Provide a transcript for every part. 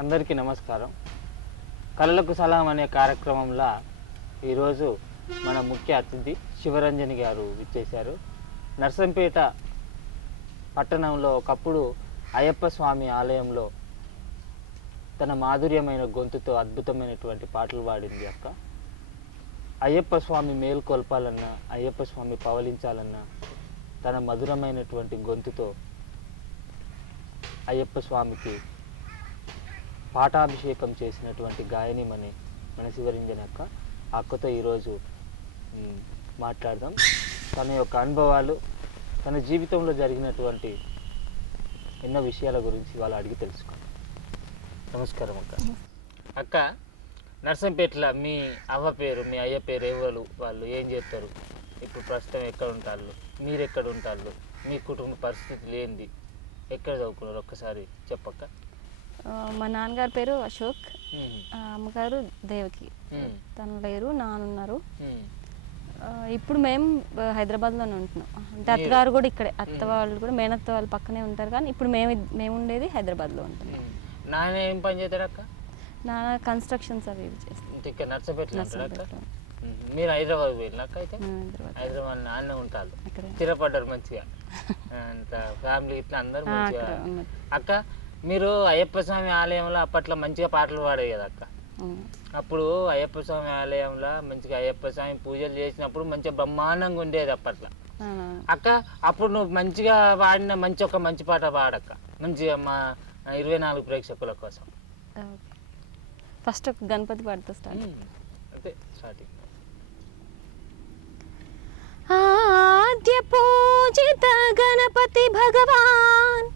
అందరికీ నమస్కారం. కళలకు సలాం అనే కార్యక్రమంలో ఈరోజు మన ముఖ్య అతిథి శివరంజని గారు విచ్చేశారు. నర్సంపేట పట్టణంలో ఒకప్పుడు అయ్యప్ప స్వామి ఆలయంలో తన మాధుర్యమైన గొంతుతో అద్భుతమైనటువంటి పాటలు పాడింది అక్క. అయ్యప్ప స్వామి మేల్కొల్పాలన్నా, అయ్యప్ప స్వామి పవలించాలన్నా తన మధురమైనటువంటి గొంతుతో అయ్యప్ప స్వామికి పాఠాభిషేకం చేసినటువంటి గాయనిమని మన శివరంజని అక్క. అక్కతో ఈరోజు మాట్లాడదాం. తన యొక్క అనుభవాలు, తన జీవితంలో జరిగినటువంటి ఎన్నో విషయాల గురించి వాళ్ళు అడిగి తెలుసుకుందాం. నమస్కారం అక్క. అక్క, నర్సంపేటలో మీ అవ్వ పేరు, మీ అయ్య పేరు ఎవరు, వాళ్ళు ఏం చేస్తారు, ఇప్పుడు ప్రస్తుతం ఎక్కడ ఉంటారు, మీరు ఎక్కడ ఉంటారు, మీ కుటుంబ పరిస్థితులు ఏంది, ఎక్కడ చదువుకున్నారు ఒక్కసారి చెప్పక్క. మా నాన్నగారి పేరు అశోక్, అమ్మగారు దేవకి. తను లేరు, నాన్నున్నారు. ఇప్పుడు మేము హైదరాబాద్లోనే ఉంటున్నాం. అంటే అత్తగారు కూడా ఇక్కడే, అత్త వాళ్ళు కూడా మేనత్త వాళ్ళు పక్కనే ఉంటారు, కానీ ఇప్పుడు మేము ఉండేది హైదరాబాద్లో ఉంటున్నాం. నాన్న ఏం పని చేస్తాడు అక్క? నాన్న కన్స్ట్రక్షన్స్ అవి చేస్తాం. ఇక్కడ నర్సంపేటలో మీరు హైదరాబాద్ వెళ్ళినాక అయితే హైదరాబాద్ నాన్న ఉంటారు, స్థిరపడ్డారు మంచిగా, అంత ఫ్యామిలీ ఇట్లా అందరు మంచిగా. అక్క, మీరు అయ్యప్ప స్వామి ఆలయంలో అప్పట్లో మంచిగా పాటలు పాడేది కదా అక్క. అప్పుడు అయ్యప్ప స్వామి ఆలయంలో మంచిగా అయ్యప్ప స్వామి పూజలు చేసినప్పుడు మంచిగా బ్రహ్మాండంగా ఉండేది అప్పట్లో అక్క. అప్పుడు నువ్వు మంచిగా పాడిన ఒక మంచి పాట పాడక్క, మంచిగా మా 24 ప్రేక్షకుల కోసం. ఫస్ట్ ఒక గణపతి పాడుతూ స్టార్ట్. అదే స్టార్టింగ్. ఆద్య పూజిత గణపతి భగవాన్,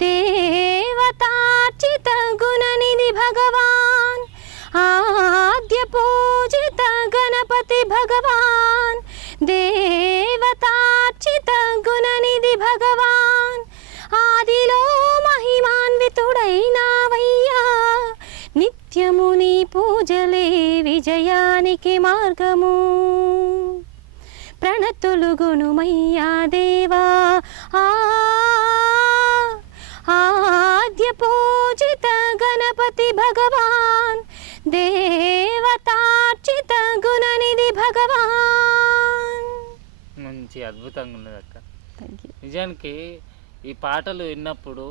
దేవతార్చిత గుణనిధి భగవాన్. ఆద్య పూజిత గణపతి భగవాన్, దేవతార్చిత గుణనిధి భగవాన్. ఆదిలో మహిమాన్వితుడైనావయ్యా, నిత్యము నీ పూజలే విజయానికి మార్గము. ప్రణతులు గుణమయ్యా దేవా, ఆద్య పూజిత గణపతి భగవాన్, దేవతార్చిత గుణనిధి భగవాన్. మంచి అద్భుతంగా ఉన్నది అక్క. నిజానికి ఈ పాటలు విన్నప్పుడు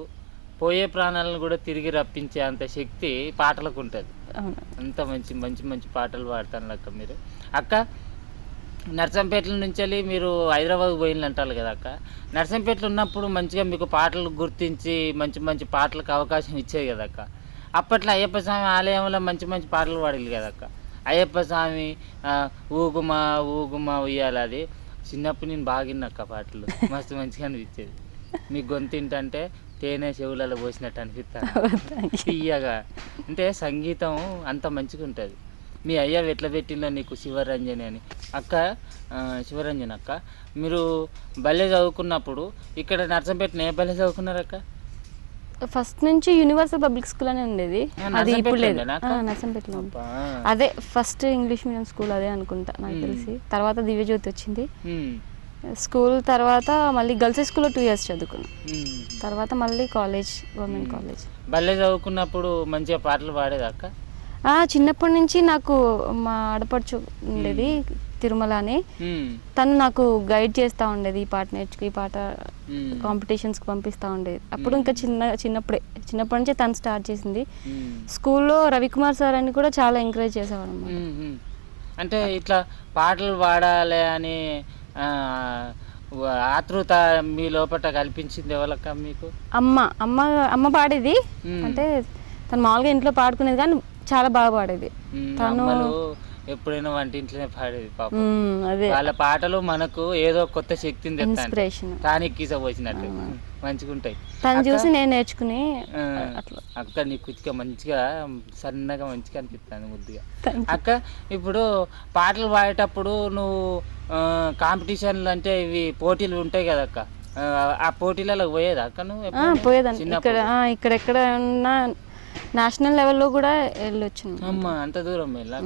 పోయే ప్రాణాలను కూడా తిరిగి రప్పించే అంత శక్తి పాటలకు ఉంటుంది. అంత మంచి మంచి మంచి పాటలు పాడతాను అక్క మీరు. అక్క, నర్సంపేటల నుంచి వెళ్ళి మీరు హైదరాబాద్ పోయింది అంటారు కదా అక్క. నర్సంపేటలో ఉన్నప్పుడు మంచిగా మీకు పాటలు గుర్తించి మంచి మంచి పాటలకు అవకాశం ఇచ్చేది కదా అక్క. అప్పట్లో అయ్యప్ప స్వామి ఆలయంలో మంచి మంచి పాటలు పాడేది కదా అక్క. అయ్యప్ప స్వామి ఊగుమా ఊగుమా ఉయ్యాలి, అది చిన్నప్పుడు నేను బాగా విన్నాక్క పాటలు, మస్తు మంచిగా అనిపించేది. మీ గొంతింటంటే తేనె చెవులలో పోసినట్టు అనిపిస్తాను, తీయగా. అంటే సంగీతం అంత మంచిగా ఉంటుంది. మీ అయ్య ఎట్లా పెట్టిందో నీకు శివరంజని అని. అక్క, శివరంజని అక్క, మీరు బల్లె చదువుకున్నప్పుడు ఇక్కడ నర్సంపేటలో ఏ బల్లె చదువుకున్నారు అక్క? ఫస్ట్ నుంచి యూనివర్సల్ పబ్లిక్ స్కూల్ అనే ఉండేది, అది ఇప్పుడు లేదు. నర్సంపేటలో అదే ఫస్ట్ ఇంగ్లీష్ మీడియం స్కూల్ అదే అనుకుంటా నాకు తెలిసి. తర్వాత దివ్యజ్యోతి వచ్చింది స్కూల్. తర్వాత మళ్ళీ గర్ల్స్ స్కూల్లో 2 years చదువుకున్నాం. తర్వాత మళ్ళీ కాలేజ్, గవర్నమెంట్ కాలేజ్. బల్లె చదువుకున్నప్పుడు మంచిగా పాటలు పాడేది అక్క? చిన్నప్పటి నుంచి నాకు మా ఆడపడుచు ఉండేది తిరుమల అని, తను నాకు గైడ్ చేస్తూ ఉండేది. ఈ పాట నేర్చుకు, ఈ పాట కాంపిటీషన్స్కి పంపిస్తూ ఉండేది. అప్పుడు ఇంకా చిన్నప్పటి నుంచి తను స్టార్ట్ చేసింది. స్కూల్లో రవికుమార్ సార్ అని కూడా చాలా ఎంకరేజ్ చేసేవాడు అన్నమాట. అంటే ఇట్లా పాటలు పాడాలి అని ఆతృత మీ లోపల కల్పించింది ఎవరక్క మీకు? అమ్మ పాడేది. అంటే తను మామూలుగా ఇంట్లో పాడుకునేది, కానీ చాలా బాగా పాడేది. తను ఎప్పుడైనా వంటింట్లోనే పాడేది పాపం. వాళ్ళ పాటలు మనకు ఏదో కొత్త శక్తిని ఇన్స్పిరేషన్, కానీ పోసినట్టు మంచిగా ఉంటాయి. తను చూసి నేను నేర్చుకుని అక్క నీ కుతిగా మంచిగా సన్నగా మంచిగా అనిపిస్తాను ముద్దుగా. అక్క, ఇప్పుడు పాటలు పాడేటప్పుడు నువ్వు కాంపిటీషన్లు అంటే ఇవి పోటీలు ఉంటాయి కదా అక్క, ఆ పోటీలలో పోయేదా అక్క నువ్వు? పోయేదాన్ని. ఇక్కడెక్కడ ఉన్నా నేషనల్ లెవెల్లో కూడా వెళ్ళొచ్చు. అమ్మ, అంత దూరం వెళ్ళా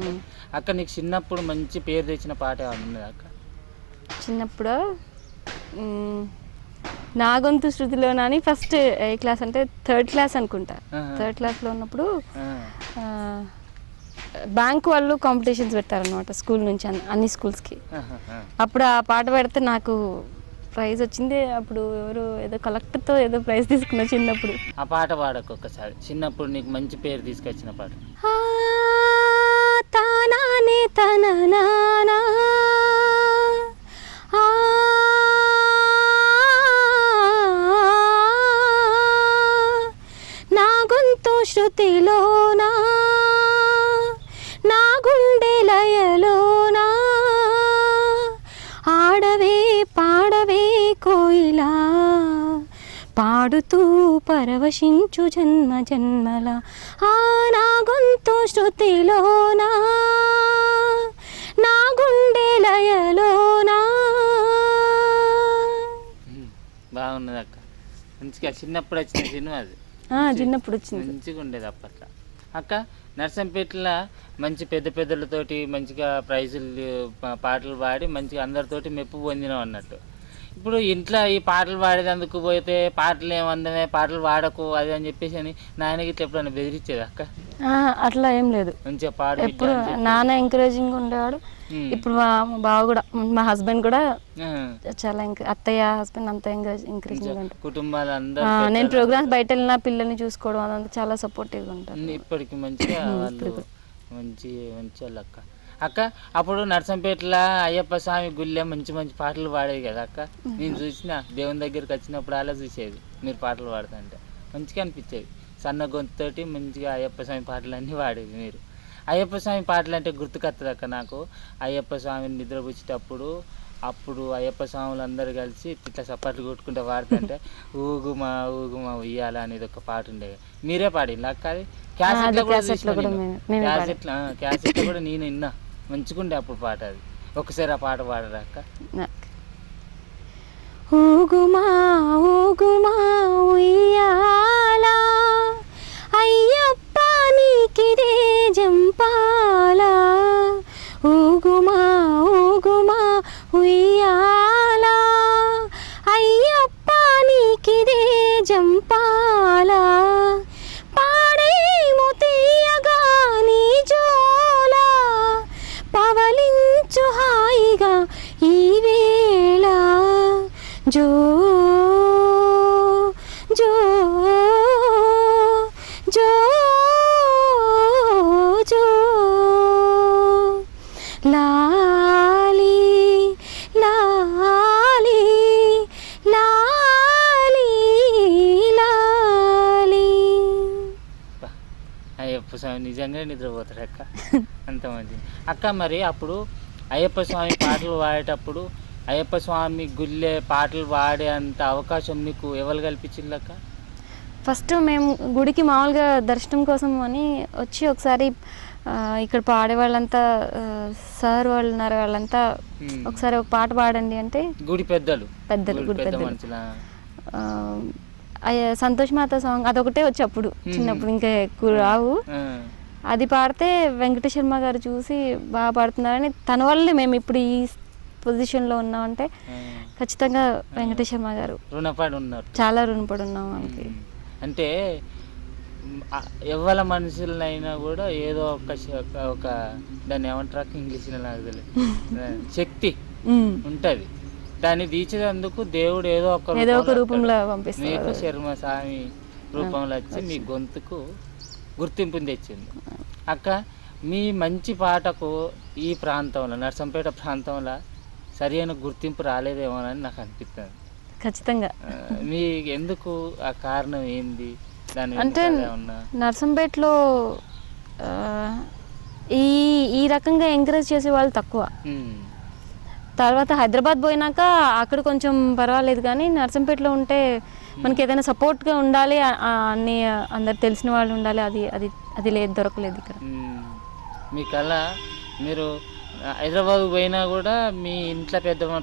అక్క. నీకు చిన్నప్పుడు మంచి పేరు తెచ్చిన పాట ఏమైనా ఉన్నదా అక్క? చిన్నప్పుడు నా గొంతు శృతిలోన అని ఫస్ట్ ఏ క్లాస్ అంటే 3rd క్లాస్ అనుకుంటా. 3rd క్లాస్లో ఉన్నప్పుడు బ్యాంక్ వాళ్ళు కాంపిటీషన్స్ పెట్టారనమాట స్కూల్ నుంచి అన్ని స్కూల్స్కి. అప్పుడు ఆ పాట పెడితే నాకు ప్రైజ్ వచ్చింది. అప్పుడు ఎవరు ఏదో కలెక్టర్తో ఏదో ప్రైజ్ తీసుకున్నా చిన్నప్పుడు. ఆ పాట పాడకు ఒక్కసారి, చిన్నప్పుడు నీకు మంచి పేరు తీసుకొచ్చిన పాట. తానానే తన నానా నా గొంతు శృతిలోనా నా గుండె లయలోనా ఆడవే పాడవే కోయిలా పాడుతూ పరవశించు జన్మ జన్మల నా గొంతు శృతిలోనా నా గుండె లయలోనా. బాగున్నది అక్క, మంచిగా చిన్నప్పుడు వచ్చిన సినిమా అది. చిన్నప్పుడు వచ్చింది, మంచిగా ఉండేది అప్పట్లో. అక్క నర్సంపేటలో మంచి పెద్ద పెద్దలతోటి మంచిగా ప్రైజులు పాటలు పాడి మంచిగా అందరితోటి మెప్పు పొందినాం అన్నట్టు. ఇప్పుడు ఇంట్లో ఈ పాటలు పాడేందుకు పోతే పాటలు ఏమందమే, పాటలు పాడకు అది అని చెప్పేసి అని నాయనకి ఎప్పుడైనా బెదిరించేది అక్క? అట్లా ఏం లేదు, మంచిగా పాడు. ఎప్పుడు నాన్న ఎంకరేజింగ్ ఉండేవాడు. ఇప్పుడు మా బావ కూడా, మా హస్బెండ్ కూడా చాలా అత్తయ్య హస్బెండ్ అంతా ఎంకరేజింగ్ ఉంటారు. కుటుంబాలు అందరూ నేను ప్రోగ్రామ్స్ బయట వెళ్ళినా పిల్లల్ని చూసుకోవడం అదంతా చాలా సపోర్టివ్గా ఉంటారు. ఇప్పటికి మంచిగా వాళ్ళు మంచి మంచి వాళ్ళు అక్క. అక్క అప్పుడు నర్సంపేటలో అయ్యప్ప స్వామి గుళ్ళే మంచి మంచి పాటలు పాడేది కదా అక్క. నేను చూసిన దేవుని దగ్గరికి వచ్చినప్పుడు అలా చూసేది మీరు పాటలు పాడుతుంటే మంచిగా అనిపించేది. సన్న గొంతుతోటి మంచిగా అయ్యప్ప స్వామి పాటలు అన్నీ పాడేది మీరు. అయ్యప్ప స్వామి పాటలు అంటే గుర్తుకొస్తుంది అక్క నాకు. అయ్యప్ప స్వామిని నిద్రపుచ్చేటప్పుడు అప్పుడు అయ్యప్ప స్వాములు అందరూ కలిసి ఇట్లా చప్పట్లు కొట్టుకుంటూ పాడుతుంటే ఊగుమా ఊగుమా ఉయ్యాల అనేది ఒక పాట ఉండేది. మీరే పాడింది అక్క అది? క్యాసెట్లో కూడా నేను విన్నా, మంచిగుండే అప్పుడు పాట అది. ఒకసారి ఆ పాట పాడరా అక్క? ఊగుమా ఊగుమా ఉయ్యాల అయ్యప్ప నీకిదే జంపాల ఊగుమా ఊగుమా ఉయ్యాల అయ్యప్ప నీకిదే జంపాల పాడేము తీయగా నీ జోల పవలించు హాయిగా ఈ వేళ జో జో జో జో లాలి లాలి లాలి లాలి. అయ్యప్ప స్వామి నిజంగా నిద్రపోతాడు అక్క, అంత మంచి అక్క. మరి అప్పుడు అయ్యప్ప స్వామి పాటలు పాడేటప్పుడు అయ్యప్ప స్వామి గుళ్ళే పాటలు పాడే అంత అవకాశం నీకు ఎవరు కల్పించింది అక్క? ఫస్ట్ మేము గుడికి మామూలుగా దర్శనం కోసం అని వచ్చి ఒకసారి ఇక్కడ పాడే వాళ్ళంతా సార్ వాళ్ళు ఉన్నారు, వాళ్ళంతా ఒకసారి ఒక పాట పాడండి అంటే గుడి పెద్దలు గుడి పెద్దలు సంతోష్ మాత సాంగ్ అదొకటే వచ్చి అప్పుడు చిన్నప్పుడు ఇంకా ఎక్కువ రావు. అది పాడితే వెంకటేష్ శర్మ గారు చూసి బాగా పాడుతున్నారని తన వల్లే మేము ఇప్పుడు ఈ పొజిషన్లో ఉన్నామంటే ఖచ్చితంగా వెంకటేష్ శర్మ గారు రుణపడి ఉన్నారు, చాలా రుణపడి ఉన్నాం వాళ్ళకి. అంటే ఎవరి మనుషులైనా కూడా ఏదో ఒక దాన్ని ఏమంటారు ఇంగ్లీష్లో నాకు తెలియదు, శక్తి ఉంటుంది. దాన్ని తీర్చేందుకు దేవుడు ఏదో ఒక రూపంలో పంపిస్తుంది. మీకు శర్మ స్వామి రూపంలో వచ్చి మీ గొంతుకు గుర్తింపుని తెచ్చింది అక్క. మీ మంచి పాటకు ఈ ప్రాంతంలో నర్సంపేట ప్రాంతంలో సరైన గుర్తింపు రాలేదేమోనని నాకు అనిపిస్తుంది. ఖచ్చితంగా మీ ఎందుకు ఆ కారణం ఏంది? అంటే నర్సంపేటలో ఈ రకంగా ఎంకరేజ్ చేసే వాళ్ళు తక్కువ. తర్వాత హైదరాబాద్ పోయినాక అక్కడ కొంచెం పర్వాలేదు, కానీ నర్సంపేటలో ఉంటే మనకి ఏదైనా సపోర్ట్గా ఉండాలి, అన్ని అందరు తెలిసిన వాళ్ళు ఉండాలి, అది అది అది లేదు, దొరకలేదు ఇక్కడ. మీకల్లా మీరు హైదరాబాద్ పోయినా కూడా మీ ఇంట్లో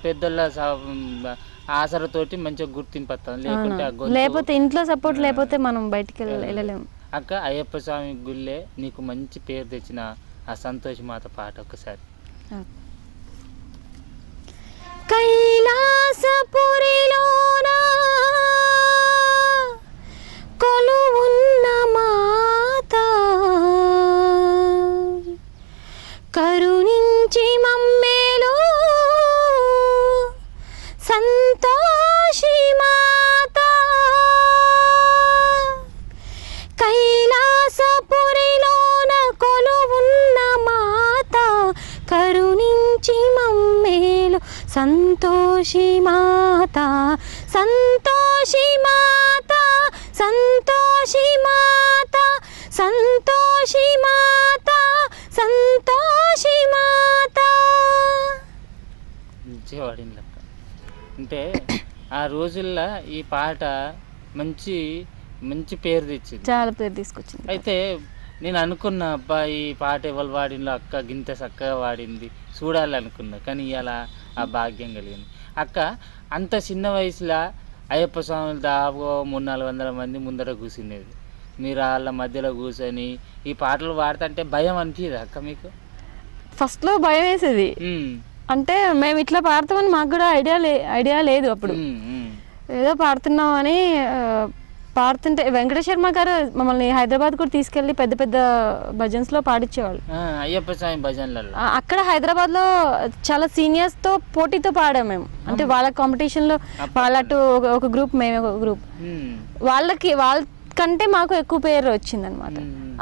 పెద్దోళ్ళ ఆసరతోటి మంచిగా గుర్తింపు వస్తాం, లేకపోతే ఇంట్లో సపోర్ట్ లేకపోతే మనం బయటికి వెళ్ళలేము అక్క. అయ్యప్ప స్వామి గుళ్ళే నీకు మంచి పేరు తెచ్చిన ఆ సంతోష్ మాత పాట ఒకసారి. కైలాసపురిలోనా సంతోషి మాత సంతోషి మాత సంతోషి మాత సంతోషి మాత సంతోషి మాత. మంచిగా పాడింది లెక్క. అంటే ఆ రోజుల్లో ఈ పాట మంచి మంచి పేరు తెచ్చింది, చాలా పేరు తీసుకొచ్చింది. అయితే నేను అనుకున్న అబ్బా ఈ పాట ఎవరు పాడిందో అక్క గింత చక్కగా పాడింది చూడాలనుకున్నా, కానీ ఇవాళ ఆ భాగ్యం కలిగింది. అక్క అంత చిన్న వయసులో అయ్యప్ప స్వాములు దాదాపు 300-400 మంది ముందర కూర్చునేది, మీరు వాళ్ళ మధ్యలో కూర్చొని ఈ పాటలు పాడుతుంటే భయం అనిపించదు అక్క మీకు? ఫస్ట్లో భయం వేసేది, అంటే మేము ఇట్లా పాడతామని మాకు కూడా ఐడియా లేదు అప్పుడు. ఏదో పాడుతున్నామని పాడుతుంటే వెంకటేశ్వర శర్మ గారు మమ్మల్ని హైదరాబాద్ కూడా తీసుకెళ్ళి పెద్ద పెద్ద భజన్స్లో పాడించేవాళ్ళు, అయ్యప్ప స్వామి భజన్లలో. అక్కడ హైదరాబాద్లో చాలా సీనియర్స్తో పోటీతో పాడాము మేము. అంటే వాళ్ళ కాంపిటీషన్లో వాళ్ళటు ఒక గ్రూప్, మేము ఒక గ్రూప్, వాళ్ళకంటే మాకు ఎక్కువ పేరు వచ్చిందనమాట.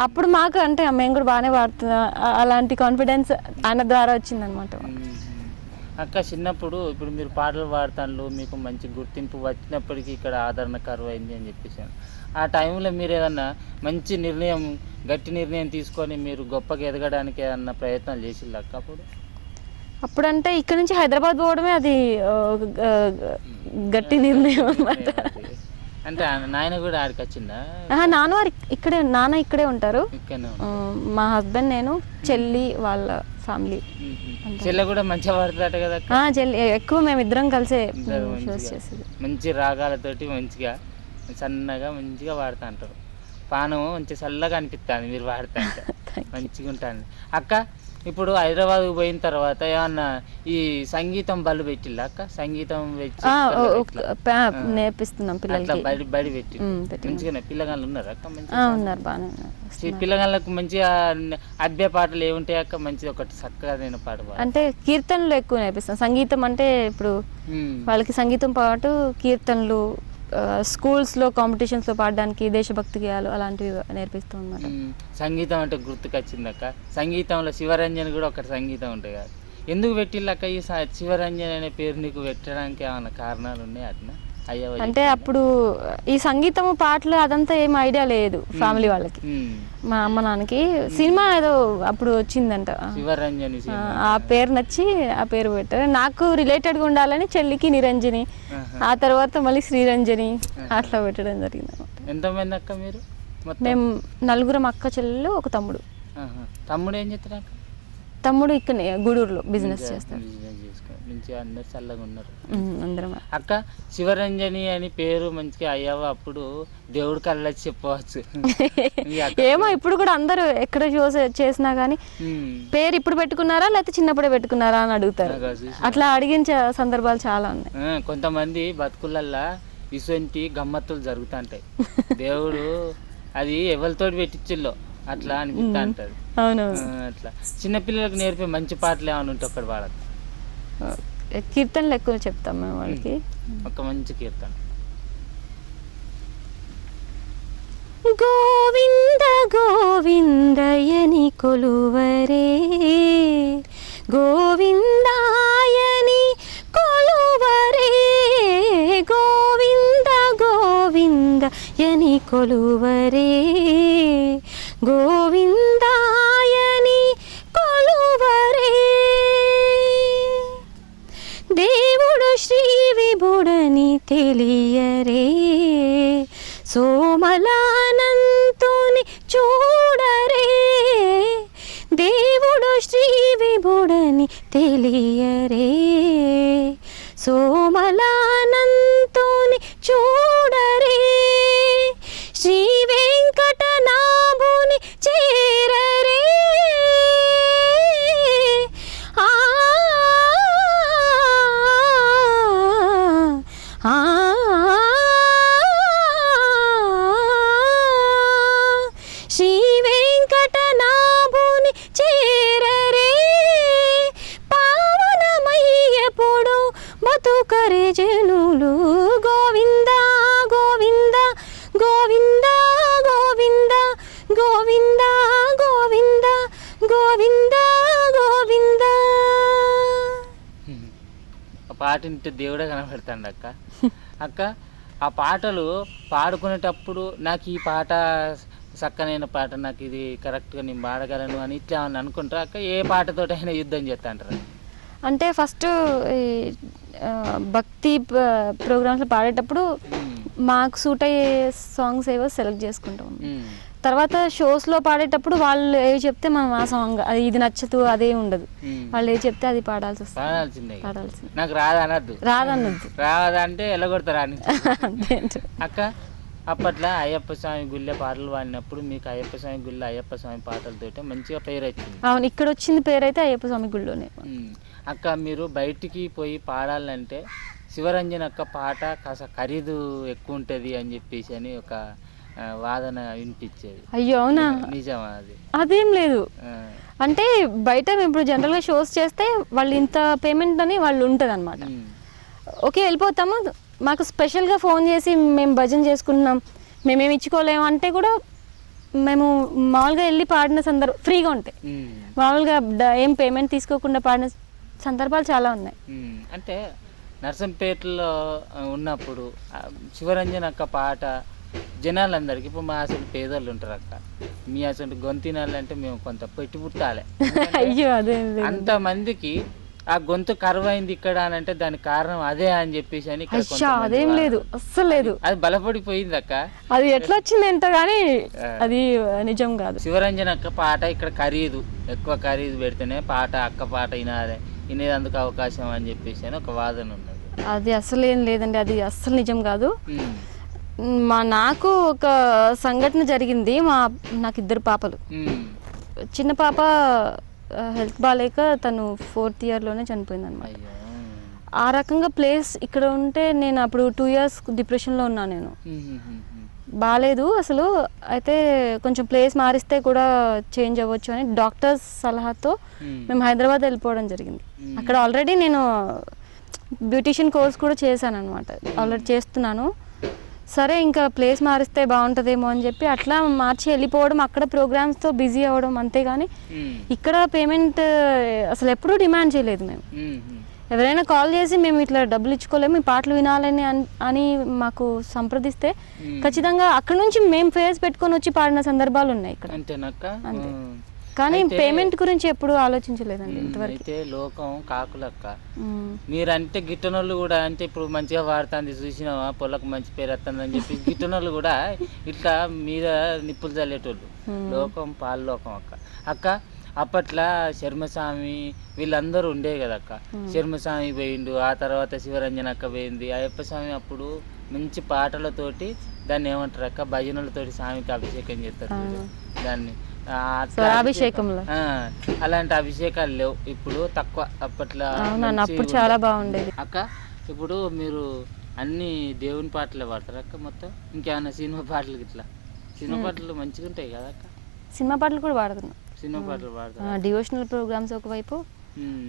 అప్పుడు మాకు అంటే మేము కూడా బాగానే పాడుతున్నా అలాంటి కాన్ఫిడెన్స్ ఆయన ద్వారా వచ్చిందనమాట. అక్క చిన్నప్పుడు ఇప్పుడు మీరు పాటలు పాడుతాను మీకు మంచి గుర్తింపు వచ్చినప్పటికీ ఇక్కడ ఆదరణ కరువు అయింది అని చెప్పేసాను. ఆ టైంలో మీరు ఏదన్నా మంచి నిర్ణయం, గట్టి నిర్ణయం తీసుకొని మీరు గొప్పగా ఎదగడానికి ఏదన్నా ప్రయత్నాలు చేసిల్లా అక్క అప్పుడంటే ఇక్కడ నుంచి హైదరాబాద్ పోవడమే అది గట్టి నిర్ణయం అన్నమాట. అంటే నాయన కూడా ఆడికి వచ్చిందా? నాన్న ఇక్కడే ఉంటారు. మా హస్బెండ్, నేను, చెల్లి, వాళ్ళ ఫ్యామిలీ. చెల్లె కూడా మంచిగా పాడుతుందట కదా? చెల్లి ఎక్కువ మేము ఇద్దరం కలిసే మంచి రాగాలతోటి మంచిగా సన్నగా మంచిగా పాడుతూ అంటారు. పానం మంచి చల్లగా అనిపిస్తుంది మీరు పాడుతా అంటే, మంచిగా ఉంటుంది. అక్క ఇప్పుడు హైదరాబాద్ పోయిన తర్వాత ఏమన్నా ఈ సంగీతం బళ్ళు పెట్టిల్లా అక్క? సంగీతం నేర్పిస్తున్నాం పిల్లలకి, బడి పెట్టి మంచిగా పిల్లగాళ్ళు ఉన్నారు అక్క? ఉన్నారు, బాగానే ఉన్నారు. పిల్లగాళ్ళకు మంచిగా అభ్య పాటలు ఏముంటాయి అక్క? మంచిగా ఒకటి చక్కగా నేను పాట అంటే కీర్తనలు ఎక్కువ నేర్పిస్తాం. సంగీతం అంటే ఇప్పుడు వాళ్ళకి సంగీతం పాటు కీర్తనలు, స్కూల్స్లో కాంపిటీషన్స్లో పాడడానికి దేశభక్తి గేయాలు అలాంటివి నేర్పిస్తూ అన్నమాట. సంగీతం అంటే గుర్తుకొచ్చింది అక్క, సంగీతంలో శివరంజన్ కూడా ఒకటి సంగీతం ఉంటుంది కదా, ఎందుకు పెట్టిల్లక్క ఈ శివరంజన్ అనే పేరు నీకు పెట్టడానికి ఏమైనా కారణాలు ఉన్నాయి అట్లా? అంటే అప్పుడు ఈ సంగీతము పాటలు అదంతా ఏం ఐడియా లేదు ఫ్యామిలీ వాళ్ళకి. మా అమ్మ నాన్నకి సినిమా ఏదో అప్పుడు వచ్చిందంట, శివరంజని, ఆ పేరు నచ్చి ఆ పేరు పెట్టారు. నాకు రిలేటెడ్గా ఉండాలని చెల్లికి నిరంజని, ఆ తర్వాత మళ్ళీ శ్రీరంజని అట్లా పెట్టడం జరిగింది అన్నమాట. ఎంతమంది అక్క మీరు? మేము 4 అక్క చెల్లెలు, ఒక తమ్ముడు. తమ్ముడు ఏం చేస్తారు అక్క? తమ్ముడు ఇక్కడ గూడూరులో బిజినెస్ చేస్తాడు. మంచిగా అందరు చల్లగా ఉన్నారు అందరం. అక్క శివరంజని అని పేరు మంచిగా అయ్యావా అప్పుడు దేవుడు కళ్ళకి చెప్పవచ్చు. ఏమో ఇప్పుడు కూడా అందరూ ఎక్కడ చేసినా కానీ పేరు ఇప్పుడు పెట్టుకున్నారా లేకపోతే చిన్నప్పుడే పెట్టుకున్నారా అని అడుగుతారు. అట్లా అడిగించే సందర్భాలు చాలా ఉన్నాయి. కొంతమంది బతుకులల్లా ఇటువంటి గమ్మత్తులు జరుగుతుంటాయి. దేవుడు అది ఎవరితోటి పెట్టించిల్లో అట్లా అనిపిస్తా అంటది. అవునవును. అట్లా చిన్నపిల్లలకు నేర్పే మంచి పాటలు ఏమైనా ఉంటే ఒకటి వాడదు. కీర్తనలు ఎక్కువ చెప్తాం మేము వాళ్ళకి. ఒక మంచి కీర్తన. గోవింద గోవిందయని కొలువరే, గోవిందాయని కొలువరే, గోవింద గోవిందయని కొలువరే, గోవిందాయని కొలువరే. దేవుడు శ్రీ విభుడని తెలియరే, సోమలానంతుని చూడరే, దేవుడు శ్రీ విభుడని తెలియరే, సోమలానంతుని చూడరే, శ్రీ వెంకటనాభుని చేరరే. శ్రీ వెంకటనాభుని చేరరే, పావన పాట వింటే దేవుడే కనబడతాడు అక్క. అక్క ఆ పాటలు పాడుకునేటప్పుడు నాకు ఈ పాట చక్కనైన పాట, నాకు ఇది కరెక్ట్గా నేను పాడగలను అని ఇట్లా అని అనుకుంటారా అక్క? ఏ పాటతోటైనా యుద్ధం చేస్తా అంటారా? అంటే ఫస్ట్ ఈ భక్తి ప్రోగ్రామ్స్లో పాడేటప్పుడు మాకు సూట్ అయ్యే సాంగ్స్ ఏవో సెలెక్ట్ చేసుకుంటాం. తర్వాత షోస్లో పాడేటప్పుడు వాళ్ళు ఏవి చెప్తే మనం ఆ సాంగ్ అది ఇది నచ్చదు అదే ఉండదు. వాళ్ళు ఏవి చెప్తే అది పాడాల్సి వస్తుంది. పాడాల్సిందే. నాకు రాదనద్దు, రాదంటే ఎల్లగొడతారా అని. అక్క అప్పట్లో అయ్యప్ప స్వామి గుళ్ళ పాటలు పాడినప్పుడు మీకు అయ్యప్ప స్వామి గుళ్ళ అయ్యప్ప స్వామి పాటలతో మంచిగా పేరు వచ్చింది. అవును, ఇక్కడ వచ్చింది పేరు అయితే అయ్యప్ప స్వామి గుళ్ళోనే. అక్క మీరు బయటికి పోయి పాడాలంటే శివరంజన్ అక్క పాట కాస్త ఖరీదు ఎక్కువ ఉంటుంది అని చెప్పేసి అని ఒక వాదన వినిపించేది. అయ్యో అవునా? నిజమా అది? అదేం లేదు. అంటే బయట మేము ఇప్పుడు జనరల్గా షోస్ చేస్తే వాళ్ళు ఇంత పేమెంట్ అని వాళ్ళు ఉంటుంది అనమాట. ఓకే వెళ్ళిపోతాము, మాకు స్పెషల్గా ఫోన్ చేసి మేము భజన చేసుకుంటున్నాం మేమేమి ఇచ్చుకోలేము అంటే కూడా మేము మామూలుగా వెళ్ళి పాడిన సందర్భం ఫ్రీగా ఉంటాయి. మామూలుగా ఏం పేమెంట్ తీసుకోకుండా పాడిన సందర్భాలు చాలా ఉన్నాయి. అంటే నర్సంపేటలో ఉన్నప్పుడు శివరంజన్ అక్క పాట జనాలందరికీ, ఇప్పుడు మా అసలు పేదోళ్ళు ఉంటారు అక్క, మీ అసలు గొంతినాలంటే మేము కొంత పెట్టి పుట్టాలి. అయ్యో అదే అంతమందికి ఆ గొంతు కరువైంది ఇక్కడ అని అంటే దానికి కారణం అదే అని చెప్పేసి అని. అదేం లేదు, అస్సలు లేదు. అది బలపడిపోయింది అక్క. అది ఎట్లా వచ్చింది ఏంటో కానీ అది నిజం కాదు. శివరంజన్ అక్క పాట ఇక్కడ ఖరీదు ఎక్కువ, ఖరీదు పెడితేనే పాట అక్క పాట వినాలి, వినేందుకు అవకాశం అని చెప్పేసి అని ఒక వాదన ఉన్నది. అది అస్సలు ఏం లేదండి, అది అస్సలు నిజం కాదు. నాకు ఒక సంఘటన జరిగింది. నాకు 2 పాపలు. చిన్న పాప హెల్త్ బాగాలేక తను 4th ఇయర్లోనే చనిపోయింది అనమాట. ఆ రకంగా ప్లేస్ ఇక్కడ ఉంటే నేను అప్పుడు 2 years డిప్రెషన్లో ఉన్నాను. నేను బాగాలేదు అసలు. అయితే కొంచెం ప్లేస్ మారిస్తే కూడా చేంజ్ అవ్వచ్చు అని డాక్టర్స్ సలహాతో మేము హైదరాబాద్ వెళ్ళిపోవడం జరిగింది. అక్కడ ఆల్రెడీ నేను బ్యూటిషియన్ కోర్స్ కూడా చేశాను అనమాట, ఆల్రెడీ చేస్తున్నాను. సరే ఇంకా ప్లేస్ మారిస్తే బాగుంటుందేమో అని చెప్పి అట్లా మార్చి వెళ్ళిపోవడం, అక్కడ ప్రోగ్రామ్స్తో బిజీ అవ్వడం, అంతేగాని ఇక్కడ పేమెంట్ అసలు ఎప్పుడూ డిమాండ్ చేయలేదు. మేము ఎవరైనా కాల్ చేసి మేము ఇట్లా డబ్బులు ఇచ్చుకోలేము, మీ పాటలు వినాలని అని మాకు సంప్రదిస్తే ఖచ్చితంగా అక్కడ నుంచి మేము ఫేస్ పెట్టుకొని వచ్చి పాడిన సందర్భాలు ఉన్నాయి ఇక్కడ. అంతే, కానీ పేమెంట్ గురించి ఎప్పుడు ఆలోచించలేదండి ఇంతవరకు. అయితే లోకం కాకులక్క, మీరంటే గిట్టనోళ్ళు కూడా అంటే ఇప్పుడు మంచిగా వాడుతుంది చూసినావా, పొలకు మంచి పేరు వస్తుందని చెప్పి గిట్టనోళ్ళు కూడా ఇట్లా మీద నిప్పులు చల్లేటోళ్ళు. లోకం పాల్లోకం అక్క. అక్క అప్పట్లో శర్మస్వామి వీళ్ళందరూ ఉండే కదా అక్క. శర్మస్వామి పోయిండు, ఆ తర్వాత శివరంజన్ అక్క పోయింది. అయ్యప్ప స్వామి అప్పుడు మంచి పాటలతోటి దాన్ని ఏమంటారు అక్క, భజనలతోటి స్వామికి అభిషేకం చేస్తారు దాన్ని. అభిషేకంలో అలాంటి అభిషేకాలు లేవు ఇప్పుడు, తక్కువ. అప్పట్లో అప్పుడు చాలా బాగుండేది అక్క. ఇప్పుడు మీరు అన్ని దేవుని పాటలే పాడతారు అక్క మొత్తం? ఇంకేమన్నా సినిమా పాటలు ఇట్లా? సినిమా పాటలు మంచిగా ఉంటాయి కదా అక్క? సినిమా పాటలు కూడా పాడుతున్నాం. సినిమా పాటలు పాడతారు, డివోషనల్ ప్రోగ్రామ్స్ ఒకవైపు,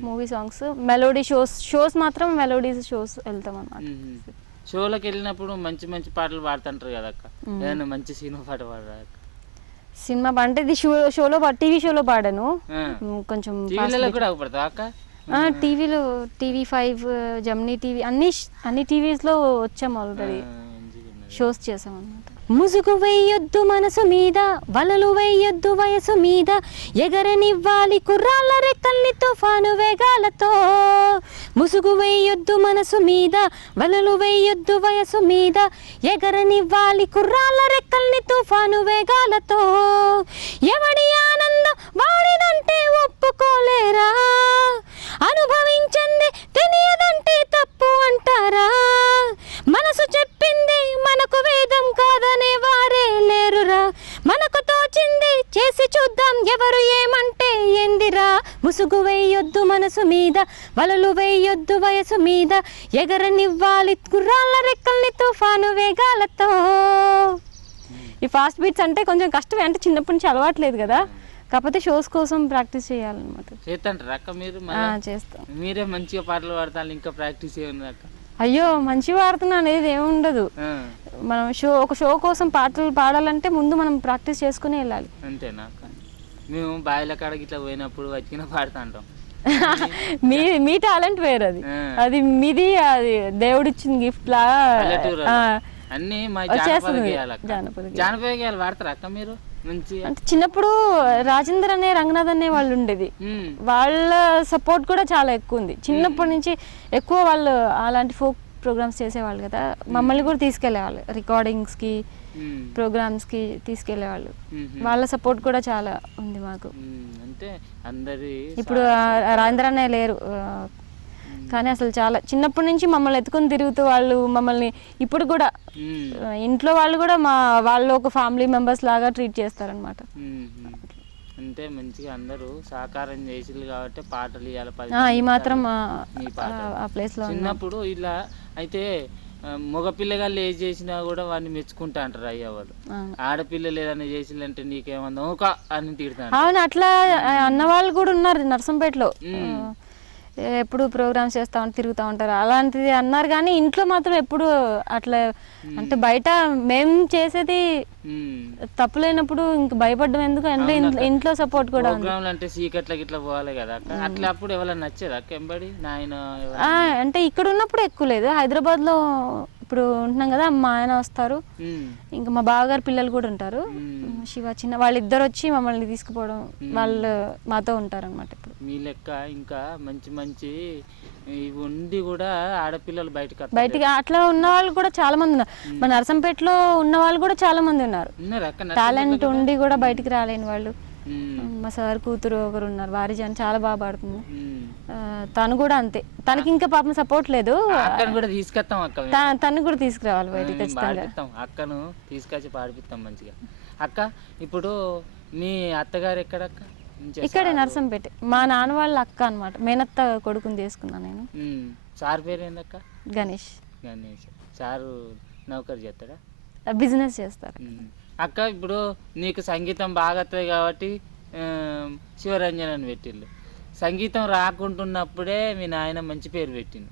మూవీ సాంగ్స్, మెలోడీ షోస్ మాత్రం మెలోడీ షోస్ వెళ్తాం అన్నమాట. షోలోకి వెళ్ళినప్పుడు మంచి మంచి పాటలు పాడుతుంటారు కదా అక్క, ఏదైనా మంచి సినిమా పాట పాడరా అక్క? సినిమా అంటే ఇది షోలో టీవీ షోలో పాడాను. కొంచెం టీవీలో TV5, జెమినీ టీవీ, అన్ని టీవీస్లో వచ్చాము ఆల్రెడీ, షోస్ చేసాం అన్నమాట. ముసుగు వేయొద్దు మనసు మీద, వలలు వేయొద్దు వయసు మీద, ఎగరనివ్వాలి కుర్రాళ్ళ రెక్కల్ని తుఫాను వేగాలతో. ముసుగు వేయొద్దు మనసు మీద, వలలు వేయొద్దు వయసు మీద, ఎగరనివ్వాలి కుర్రాళ్ళ రెక్కల్ని తుఫాను వేగాలతో. ఎవడి ఆనందం వాడిదంటే ఒప్పుకోలేరా, అనుభవించింది తెలియదంటే తప్పు అంటారా. మనసు చెప్పింది మనకు వేదం కాదనే వారే లేరురా, మనకు తోచింది చేసి చూద్దాం ఎవరు ఏమంటే ఏందిరా. ముసుగు వేయొద్దు మనసు మీద, వలలు వేయొద్దు వయసు మీద, ఎగరనివ్వాలి కుర్రాళ్ళ రెక్కల్ని తుఫాను వేగాలతో. ఈ ఫాస్ట్ బీట్స్ అంటే కొంచెం కష్టమే, అంటే చిన్నప్పటి నుంచి అలవాట్లేదు కదా, కాకపోతే షోస్ కోసం ప్రాక్టీస్ చేయాలన్నమాట. చేస్తాం. మీరే మంచిగా పాటలు పాడతాను, ఇంకా ప్రాక్టీస్ ఏముంది అక్క? అయ్యో మంచిగా పాడుతున్నా అనేది ఏముండదు. మనం ఒక షో కోసం పాటలు పాడాలంటే ముందు మనం ప్రాక్టీస్ చేసుకుని వెళ్ళాలి. అంతేనా? మేము బాయిల కాడకి ఇట్లా పోయినప్పుడు వచ్చిన పాడుతుంటాం. మీ టాలెంట్ వేరు, అది అది మీది, అది దేవుడిచ్చిన గిఫ్ట్ లా అన్ని జానపద గేయాలు వాడతారా అక్క మీరు? మంచి అంటే చిన్నప్పుడు రాజేందర్ అనే రంగనాథ్ అనే వాళ్ళు ఉండేది, వాళ్ళ సపోర్ట్ కూడా చాలా ఎక్కువ ఉంది. చిన్నప్పటి నుంచి ఎక్కువ వాళ్ళు అలాంటి ఫోక్ ప్రోగ్రామ్స్ చేసేవాళ్ళు కదా, మమ్మల్ని కూడా తీసుకెళ్లేవాళ్ళు రికార్డింగ్స్ కి, ప్రోగ్రామ్స్ కి తీసుకెళ్లేవాళ్ళు. వాళ్ళ సపోర్ట్ కూడా చాలా ఉంది మాకు. అంటే అందరి ఇప్పుడు రాజేంద్ర అనే లేరు, కానీ అసలు చాలా చిన్నప్పటి నుంచి మమ్మల్ని ఎత్తుకొని తిరుగుతూ వాళ్ళు మమ్మల్ని ఇప్పుడు కూడా ఇంట్లో వాళ్ళు కూడా వాళ్ళు ఒక ఫ్యామిలీ మెంబర్స్ లాగా ట్రీట్ చేస్తారనమాట. అంటే మంచిగా అందరూ సహకారం చేసిరు కాబట్టి పాటలు ఈ మాత్రం ఆ ప్లేస్ లో చిన్నప్పుడు ఇలా అయితే మగపిల్లగాళ్ళు ఏది చేసినా కూడా వాడిని మెచ్చుకుంటా అంటారు అయ్యా వాళ్ళు. ఆడపిల్లలు ఏదైనా చేసిందంటే నీకేమన్నా ఒక అని తిడతాను. అవును, అట్లా అన్నవాళ్ళు కూడా ఉన్నారు నర్సంపేటలో. ఎప్పుడు ప్రోగ్రామ్స్ చేస్తా తిరుగుతూ ఉంటారు, అలాంటిది అన్నారు. కానీ ఇంట్లో మాత్రం ఎప్పుడు అట్లా, అంటే బయట మేము చేసేది తప్పు లేనప్పుడు ఇంక భయపడ్డం ఎందుకు అంటే ఇంట్లో సపోర్ట్ కూడా ఉంది. అంటే సీకట్లకి ఇట్లా పోవాలి కదా అట్లా, అప్పుడు ఎవరైనా నచ్చేదా ఎంబడి నాయన? అంటే ఇక్కడ ఉన్నప్పుడు ఎక్కువ లేదు, హైదరాబాద్ లో ఇప్పుడు ఉంటున్నాం కదా, మా ఆయన వస్తారు, ఇంకా మా బావగారు పిల్లలు కూడా ఉంటారు, శివ చిన్న, వాళ్ళిద్దరు వచ్చి మమ్మల్ని తీసుకుపోవడం, వాళ్ళు మాతో ఉంటారు అనమాట. ఇప్పుడు మీ లెక్క ఇంకా మంచి మంచి ఉండి కూడా ఆడపిల్లలు బయటికి అట్లా ఉన్న వాళ్ళు కూడా చాలా మంది ఉన్నారు. మన నర్సంపేటలో ఉన్న వాళ్ళు కూడా చాలా మంది ఉన్నారు, టాలెంట్ ఉండి కూడా బయటికి రాలేని వాళ్ళు. మా సార్ కూతురు ఒకరు ఉన్నారు, వారిజాన్ చాలా బాగా పాడుతుంది, తను కూడా అంతే. తనకి ఇంకా పాపం సపోర్ట్ లేదు, తను కూడా తీసుకురావాలి బయటికి ఖచ్చితంగా. అక్కను తీసుకొచ్చి పాడిపిస్తాం మంచిగా. అక్క ఇప్పుడు మీ అత్తగారు ఎక్కడక్క? ఇక్కడే నర్సంపేట, మా నాన్న వాళ్ళ అక్క అనమాట, మేనత్త కొడుకుని చేసుకున్నా నేను. సార్ పేరు ఏందక్క? గణేష్. గణేష్ సారు నౌకరు చేస్తాడా? బిజినెస్ చేస్తారు. అక్క ఇప్పుడు నీకు సంగీతం బాగా వస్తుంది కాబట్టి శివరంజన్ అని పెట్టిళ్ళు. సంగీతం రాకుంటున్నప్పుడే మీ నాయన మంచి పేరు పెట్టిండు,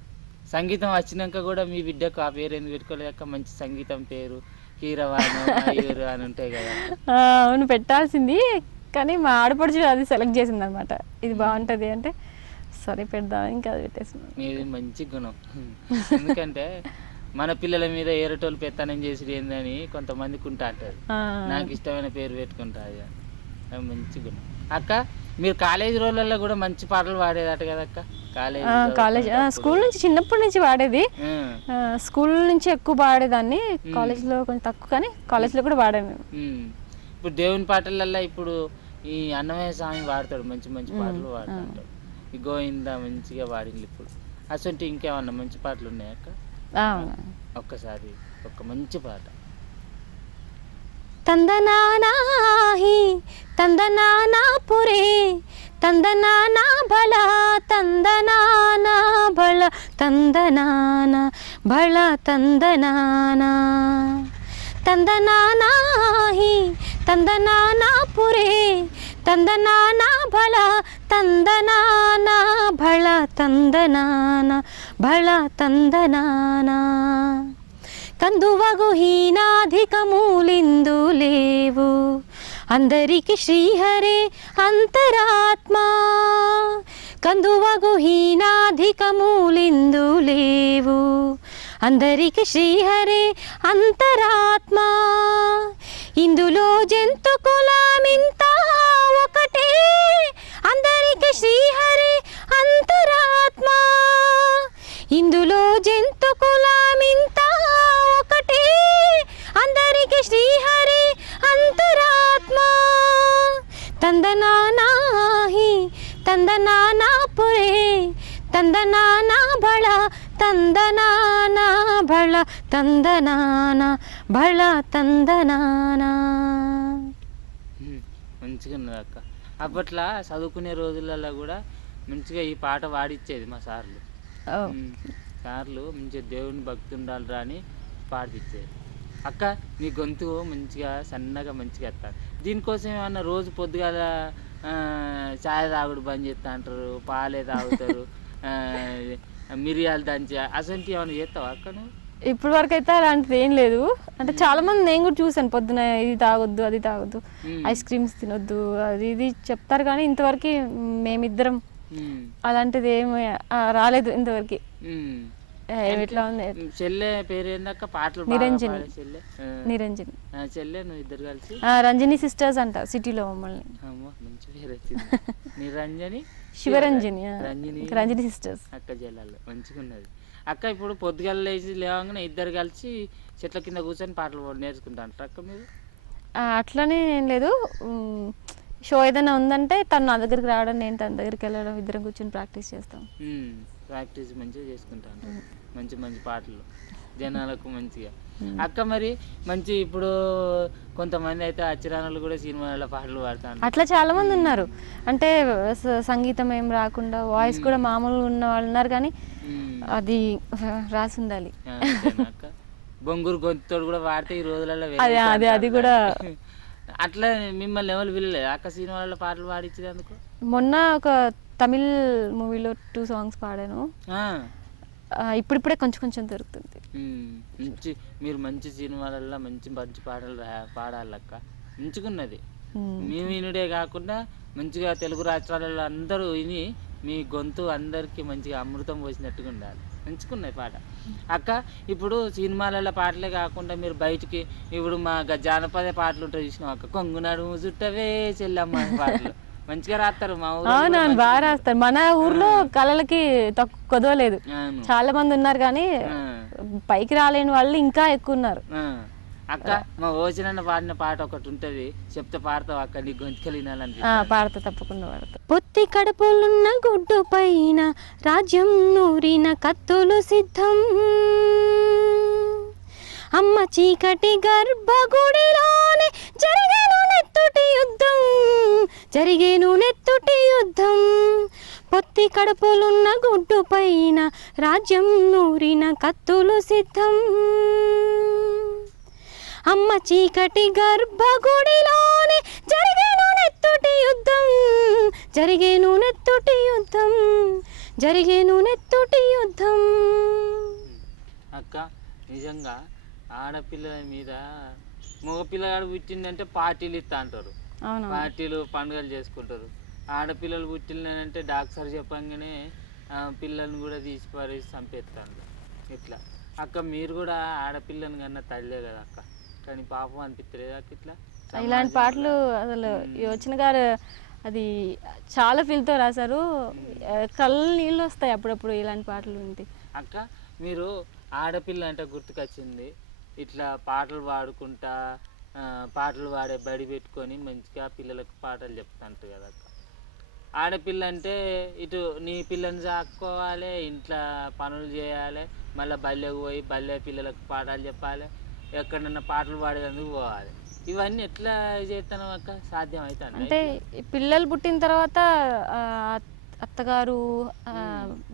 సంగీతం వచ్చినాక కూడా మీ బిడ్డకు ఆ పేరు ఎందుకు పెట్టుకోలేక మంచి సంగీతం పేరు కీరవాణి మయూరు అని ఉంటాయి కదా? అవును, పెట్టాల్సింది, కానీ మా ఆడపడుచు అది సెలెక్ట్ చేసింది అనమాట, ఇది బాగుంటది అంటే సరే పెడదాం, ఇంకా అది పెట్టేసింది. ఇది మంచి గుణం, ఎందుకంటే మన పిల్లల మీద ఏరటోళ్ళు పెత్తనం చేసి ఏందని కొంతమందికి ఉంటా అంటారు, నాకు ఇష్టమైన పేరు పెట్టుకుంటా, అది మంచి గుణం. అక్క మీరు కాలేజీ రోజులలో కూడా మంచి పాటలు పాడేదట కదా అక్క? కాలేజ్ స్కూల్ నుంచి చిన్నప్పటి నుంచి పాడేది, స్కూల్ నుంచి ఎక్కువ పాడేదాన్ని, కాలేజ్ లో కొంచెం తక్కువ, కానీ కాలేజ్ లో కూడా పాడాను. ఇప్పుడు దేవుని పాటలల్లో ఇప్పుడు ఈ అన్నమయ్య స్వామి పాడతాడు, మంచి మంచి పాటలు పాడుతుంటాడు, ఈ గోవిందా మంచిగా పాడింది. ఇప్పుడు అసలు ఇంకేమన్నా మంచి పాటలు ఉన్నాయా అక్క? ఒక్కసారి ఒక మంచి పాట. తందనానాహి తందనానా పురే తందనానా భళ తందనానా భళ తందనానా భళ తందనానా తందనానాహి తందనానా పురే తందనానా భళ తందనానా భళ తందనానా భళ తందనానా కందువగు హీనాధికమూలిందు లేవు అందరికి శ్రీహరే అంతరాత్మా కందువగు హీనాధికమూలిందు లేవు అందరికి శ్రీహరే అంతరాత్మా ఇందులో జంతు కులమింత ఒకటే అందరికి శ్రీహరే అంతరాత్మా ఇందులో జంతు కులమింత ఒకటే అందరికి శ్రీహరి అంతరాత్మా తందనానాహి తందనానా పురే తందనానా భళ తందనానా భళ తందనానా భళ తందనానా. మంచిగా ఉన్నది అక్క. అప్పట్లో చదువుకునే రోజులలో కూడా మంచిగా ఈ పాట పాడిచ్చేది మా సార్లు. సార్లు మంచిగా దేవుని భక్తి ఉండాలిరా అని పాడిపించేది. అక్క మీ గొంతు మంచిగా సన్నగా మంచిగా వస్తారు, దీనికోసం ఏమన్నా రోజు పొద్దుగాల చాయ్ తాగుడు బంద్ చేస్తా అంటారు, పాలే తాగుతారు, మిరియాలు దంచి అసలు ఏమైనా చేస్తావా అక్క నువ్వు? ఇప్పటి వరకు అయితే అలాంటిది ఏం లేదు. అంటే చాలా మంది నేను కూడా చూసాను, పొద్దున ఇది తాగొద్దు అది తాగొద్దు, ఐస్ క్రీమ్స్ తినొద్దు అది ఇది చెప్తారు, కానీ ఇంతవరకు మేమిద్దరం అలాంటిది ఏమి రాలేదు ఇంతవరకు. ఎట్లా ఉంది? చెల్లె పేరు ఏందక్క? పాటలు నిరంజని. చెల్లె నిరంజని. చెల్లె నువ్వు ఇద్దరు కలిసి రంజని సిస్టర్స్ అంట సిటీలో మమ్మల్ని. మంచి పేరు వచ్చింది. నిరంజని శివరంజని. రంజని రంజని సిస్టర్స్. అక్క చెల్లెలు మంచిగా ఉన్నది అక్క. ఇప్పుడు పొద్దుగల లేచి లేవగానే ఇద్దరు కలిసి చెట్ల కింద కూర్చొని పాటలు నేర్చుకుంటా అంటారు అక్క మీరు? అట్లనే ఏం లేదు. షో ఏదైనా ఉందంటే తను నా దగ్గరికి రావడం, నేను తన దగ్గరికి వెళ్ళడం, ఇద్దరం కూర్చొని ప్రాక్టీస్ చేస్తాం. ప్రాక్టీస్ మంచిగా చేసుకుంటాను. మంచి మంచి పాటలు జనాలకు మంచిగా. అక్క మరి మంచి ఇప్పుడు కొంతమంది అయితే అచ్చిరానులు కూడా సినిమాల పాటలు పాడతారు. అట్లా చాలా మంది ఉన్నారు. అంటే సంగీతం ఏం రాకుండా వాయిస్ కూడా మామూలుగా ఉన్న వాళ్ళు ఉన్నారు, కానీ అది రాసి ఉండాలి. అక్క బొంగురు గొంతుతోడు కూడా పాడితే ఈ రోజులలో అది కూడా. అట్లా మిమ్మల్ని ఎవరు పిల్లలేదు అక్క సినిమాలలో పాటలు పాడించేందుకు? మొన్న ఒక తమిళ్ మూవీలో 2 songs పాడాను. ఇప్పుడిప్పుడే కొంచెం కొంచెం దొరుకుతుంది. మంచి మీరు మంచి సినిమాలలో మంచి మంచి పాటలు పాడాలక్క. మంచిగున్నది. మీ వినుడే కాకుండా మంచిగా తెలుగు రాష్ట్రాలలో అందరూ విని మీ గొంతు అందరికీ మంచిగా అమృతం పోసినట్టుగా ఉండాలి. మంచుకున్నది పాట అక్క. ఇప్పుడు సినిమాలలో పాటలే కాకుండా మీరు బయటికి ఇప్పుడు మా జానపద పాటలు ఉంటాయి చూసినాం అక్క. కొంగునాడు చుట్టవే చెల్లమ్మ పాటలు మంచిగా రాస్తారు మా ఊరు. అవునవును, బాగా రాస్తారు. మన ఊర్లో కళలకి కొదవలేదు. చాలా మంది ఉన్నారు, కానీ పైకి రాలేని వాళ్ళు ఇంకా ఎక్కువ ఉన్నారు. అక్క మా ఓజనన్న పాడిన పాట ఒకటి ఉంటది, చెప్తే పాడతావు అక్క? నీ గొంతుకలు వినాలని. పాడతా, తప్పకుండా పాడతా. పొత్తి కడుపులున్న గుడ్డు పైన రాజ్యం నూరిన కత్తులు సిద్ధం, అమ్మ చీకటి గర్భగుడిలోనే జరిగేను నెత్తుటి యుద్ధం, జరిగేను నెత్తుటి యుద్ధం. పొత్తి కడుపులున్న గుడ్డు పైన రాజ్యం నూరిన కత్తులు సిద్ధం, అమ్మ చీకటి గర్భగుడిలోనే జరిగేను నెత్తుటి యుద్ధం, జరిగేను నెత్తుటి యుద్ధం, జరిగేను నెత్తుటి యుద్ధం. అక్క నిజంగా ఆడపిల్లల మీద మగపిల్లగాడు పుట్టిందంటే పార్టీలు ఇస్తా అంటారు. పార్టీలు పండుగలు చేసుకుంటారు. ఆడపిల్లలు పుట్టిందంటే డాక్టర్ చెప్పంగానే పిల్లల్ని కూడా తీసి పారేసి చంపేస్తాను. ఇట్లా అక్క మీరు కూడా ఆడపిల్లని కన్నా తల్లే కదా అక్క, కానీ పాపం అనిపిస్తలేదు అక్క ఇట్లా? ఇలాంటి పాటలు అసలు యోచన గారు అది చాలా ఫీల్తో రాశారు. కళ్ళు నీళ్ళు వస్తాయి అప్పుడప్పుడు ఇలాంటి పాటలు వింటే. అక్క మీరు ఆడపిల్ల అంటే గుర్తుకొచ్చింది, ఇట్లా పాటలు పాడుకుంటా పాటలు పాడే బడి పెట్టుకొని మంచిగా పిల్లలకు పాటలు చెప్తాంటారు కదా అక్క. ఆడపిల్ల అంటే ఇటు నీ పిల్లని సాక్కోవాలి, ఇంట్లో పనులు చేయాలి, మళ్ళీ బల్లెకు పోయి బల్లె పిల్లలకు పాఠాలు చెప్పాలి, ఎక్కడన్నా పాటలు పాడేందుకు పోవాలి. ఇవన్నీ ఎట్లా చేస్తాను అక్క? సాధ్యం అవుతాను అంటే పిల్లలు పుట్టిన తర్వాత అత్తగారు,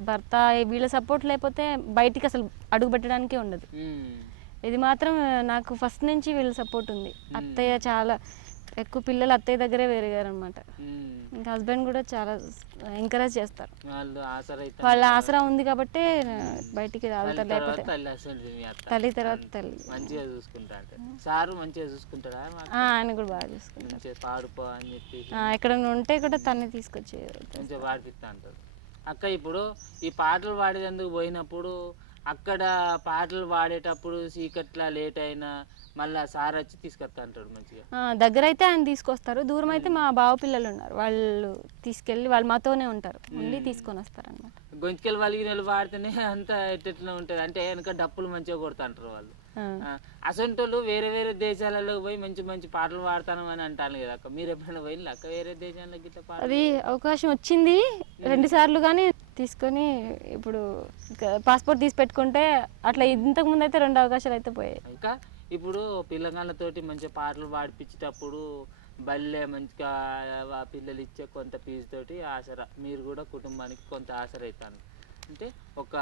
భర్త వీళ్ళ సపోర్ట్ లేకపోతే బయటికి అసలు అడుగు పెట్టడానికే ఉండదు. ఇది మాత్రం నాకు ఫస్ట్ నుంచి వీళ్ళ సపోర్ట్ ఉంది. అత్తయ్య చాలా ఎక్కువ పిల్లలు అత్తయ్య దగ్గరే పెరిగారు అనమాట. ఇంకా హస్బెండ్ కూడా చాలా ఎంకరేజ్ చేస్తారు. వాళ్ళ ఆసరా ఉంది కాబట్టి బయటికి రావుతారు. లేకపోతే తల్లి తర్వాత తల్లి మంచిగా చూసుకుంటా. సారు మంచిగా చూసుకుంటారా? ఆయన కూడా బాగా చూసుకుంటారు. పాడుకో అని చెప్పి ఎక్కడ ఉంటే కూడా తన్ని తీసుకొచ్చి మంచిగా పాడిపిస్తా అంటారు. అక్క ఇప్పుడు ఈ పాటలు పాడేందుకు పోయినప్పుడు అక్కడ పాటలు పాడేటప్పుడు చీకట్లా లేట్ అయినా మళ్ళీ సార్ వచ్చి తీసుకొస్తా అంటాడు మంచిగా. దగ్గర అయితే ఆయన తీసుకొస్తారు, దూరం అయితే మా బావ పిల్లలు ఉన్నారు, వాళ్ళు తీసుకెళ్ళి వాళ్ళు మాతోనే ఉంటారు, ఉండి తీసుకొని వస్తారు అనమాట. గొంతుకెళ్ళి వాళ్ళకి నెల పాడితేనే అంత ఎట్లా ఉంటుంది అంటే వెనక డప్పులు మంచిగా కొడతా అంటారు వాళ్ళు. అసంటోళ్ళు వేరే వేరే దేశాలలో పోయి మంచి మంచి పాటలు పాడతాను అని అంటాను కదా అక్క. మీరు ఎప్పుడైనా పోయింది అక్క వేరే దేశాలకు గిట్లా పాట? అది అవకాశం వచ్చింది 2 సార్లు, కానీ తీసుకొని ఇప్పుడు పాస్పోర్ట్ తీసి పెట్టుకుంటే అట్లా ఇంతకు ముందు అయితే 2 అవకాశాలు అయితే పోయాయి. ఇంకా ఇప్పుడు పిల్లగాళ్ళతోటి మంచిగా పాటలు పాడిపించేటప్పుడు బల్లె మంచిగా పిల్లలు ఇచ్చే కొంత ఫీజు తోటి ఆసరా, మీరు కూడా కుటుంబానికి కొంత ఆసరా అవుతాను. అంటే ఒక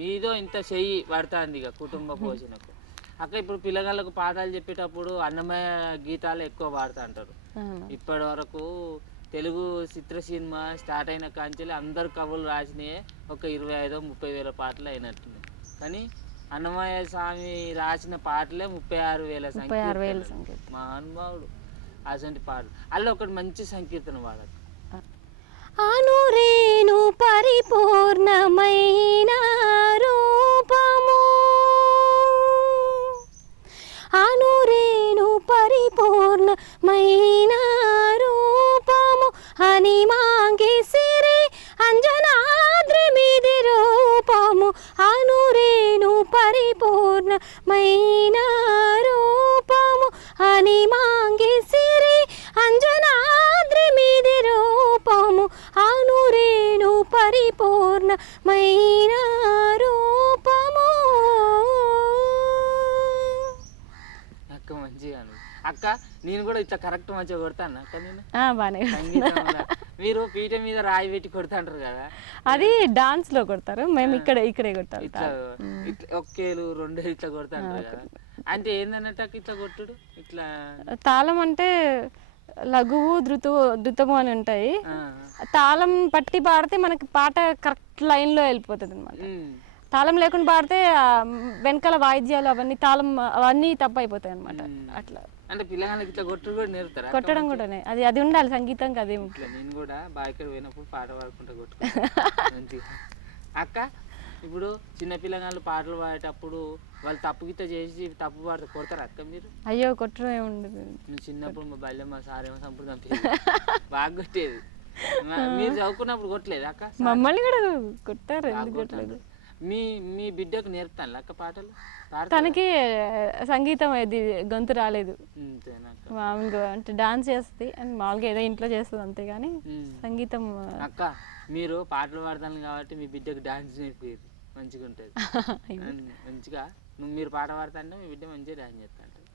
మీదో ఇంత చెయ్యి పడుతుంది ఇక కుటుంబ పోషణకు. అక్క ఇప్పుడు పిల్లగాళ్ళకు పాఠాలు చెప్పేటప్పుడు అన్నమయ గీతాలు ఎక్కువ పాడుతూ అంటారు. ఇప్పటి వరకు తెలుగు చిత్ర సినిమా స్టార్ట్ అయిన కాంచెలు అందరు కవులు రాసినాయే ఒక 25,000-30,000 వేల పాటలు అయినట్టున్నాయి. కానీ అన్నమయ్య స్వామి రాసిన పాటలే 36,000 సంఖ్య. మా అనుభవుడు అసంటి పాటలు అలా ఒకటి మంచి సంకీర్తన పాడక. అనురేను పరిపూర్ణమైన రూపము అనురేను పరిపూర్ణమైన రూపము హనిమాంగి సిరి అంజనాద్రి మీది రూపము అనురేను పరిపూర్ణమైన రూపము హనిమాంగి సిరి అంజనాద్రి మీది రూపము అనురేను పరిపూర్ణమైన రూపము. అక్క మంచిగా అక్క నేను కూడా ఇట్లా కరెక్ట్ మంచిగా కొడతాను అక్క నేను బానే సంగీతంలో. మీరు పీట మీద రాయి పెట్టి కొడతాంటారు కదా, అది డాన్స్ లో కొడతారు, మేము ఇక్కడే కొట్టాలి. ఇట్లా ఇట్లా ఒక్కేలు రెండు ఇట్లా కొడతాంటారు కదా, అంటే ఏందన్నట్టు అక్క ఇట్లా కొట్టుడు? ఇట్లా తాళం అంటే లఘువు ధృతము అని ఉంటాయి. తాళం పట్టి పాడితే మనకి పాట కరెక్ట్ లైన్ లో వెళ్ళిపోతుంది అనమాట. తాళం లేకుండా పాడితే వెనకాల వాయిద్యాలు అవన్నీ తాళం అవన్నీ తప్పు అయిపోతాయి అనమాట. అట్లా అంటే పిల్లగాళ్ళకి ఇట్లా కొట్టుడు కూడా నేర్పుతారా? కొట్టడం కూడా అది ఉండాలి సంగీతంకి. అదే నేను కూడా బాయికి పోయినప్పుడు పాట పాడుకుంటా కొట్టుకుంటా మంచిగా. అక్క ఇప్పుడు చిన్న పిల్లగాళ్ళు పాటలు పాడేటప్పుడు వాళ్ళు తప్పు గిట్ట చేసి తప్పు పాడితే కొడతారు అక్క మీరు? అయ్యో కొట్టడం ఏముండదు. నువ్వు చిన్నప్పుడు మా బల్లె మా సార్ ఏమో సంప్రదాయం బాగా కొట్టేది. మీరు చదువుకున్నప్పుడు కొట్టలేదు అక్క? మమ్మల్ని కూడా కొట్టారు, ఎందుకు కొట్టలేదు. మీ బిడ్డకు నేర్పుతాను అక్క పాటలు? తనకి సంగీతం అది గొంతు రాలేదు, మామూలుగా అంటే డాన్స్ చేస్తుంది అండ్ మామూలుగా ఏదో ఇంట్లో చేస్తుంది అంతేగాని సంగీతం. అక్క మీరు పాటలు పాడతాను కాబట్టి మీ బిడ్డకు డాన్స్ నేర్పారు, మంచిగా ఉంటుంది మంచిగా. మీరు పాట పాడతాంటే మీ బిడ్డ మంచిగా డాన్స్ చేస్తా ఉంటుంది.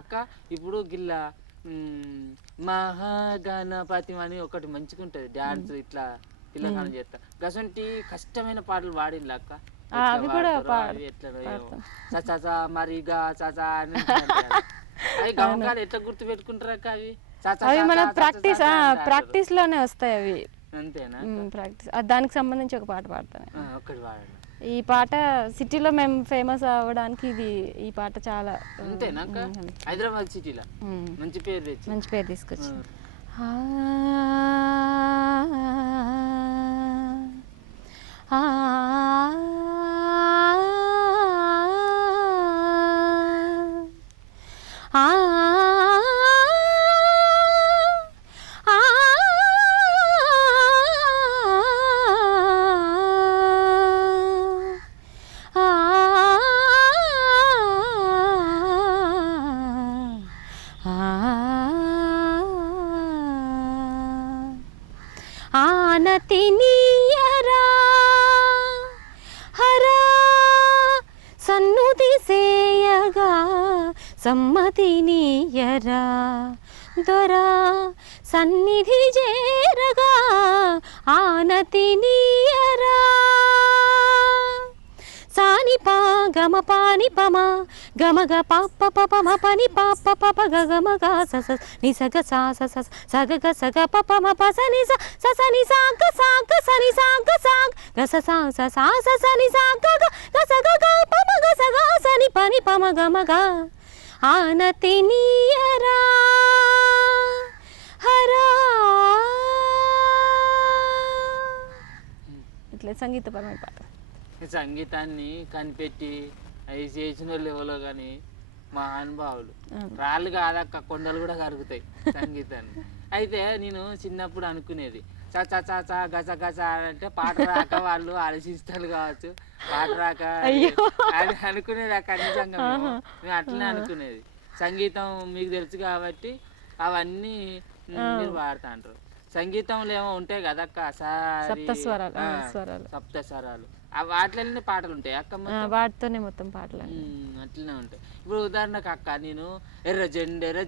అక్క ఇప్పుడు గిల్లా మహాగణపతి అని ఒకటి మంచిగా ఉంటుంది డాన్స్, ఇట్లా పిల్లకాలం చేస్తా. గసంటి కష్టమైన పాటలు పాడింది అక్క? అవి కూడా ఎట్లా మరిగా చచా అని అవి గమకాలు ఎట్లా గుర్తు పెట్టుకుంటారు అక్క? అవి మన ప్రాక్టీస్ లోనే వస్తాయి అవి. అంతేనా? ప్రాక్టీస్ దానికి సంబంధించి ఒక పాట పాడతాను. ఒకటి పాడండి. ఈ పాట సిటీలో మేము ఫేమస్ అవ్వడానికి ఈ పాట చాలా. అంతేనా? హైదరాబాద్ సిటీలో మంచి పేరు తీసుకొచ్చి ఆనతి నీయరా హరా సన్నుతి సేయగా సమ్మతి నీయరా దొరా సన్నిధి చేరగా ఆనతి నీయరా సాని పా గమ పాని పమ గమగ పాప పమ పని పాప పప గమగ సస నిసగ సా సస సగగ సగ పమ పస నిస సస నిసాగ సాగ సని సాగ సాగ గస సా సా సని సాగ గస గ పమ గస గ సని పని పమ గమగ ఆనతి నీయరా హరా. ఇట్లా సంగీతపరమైన పాట. సంగీతాన్ని కనిపెట్టి అవి చేసిన వాళ్ళు ఎవరో కానీ మహానుభావులు. రాళ్ళు కాదక్క, కొండలు కూడా కరుగుతాయి సంగీతాన్ని. అయితే నేను చిన్నప్పుడు అనుకునేది చచా చచా గస గస అంటే పాట రాక వాళ్ళు ఆలోచిస్తారు కావచ్చు, పాట రాక అని అనుకునేది అక్క. నిజంగా మేము అట్లనే అనుకునేది. సంగీతం మీకు తెలుసు కాబట్టి అవన్నీ మీరు పాడుతా అంటారు. సంగీతంలో ఏమో ఉంటాయి కదక్క, సప్త స్వరాలు, వాటిలోనే పాటలు ఉంటాయి అక్క? వాటితోనే మొత్తం పాటలు అట్లనే ఉంటాయి. ఇప్పుడు ఉదాహరణకు అక్క నేను ఎర్ర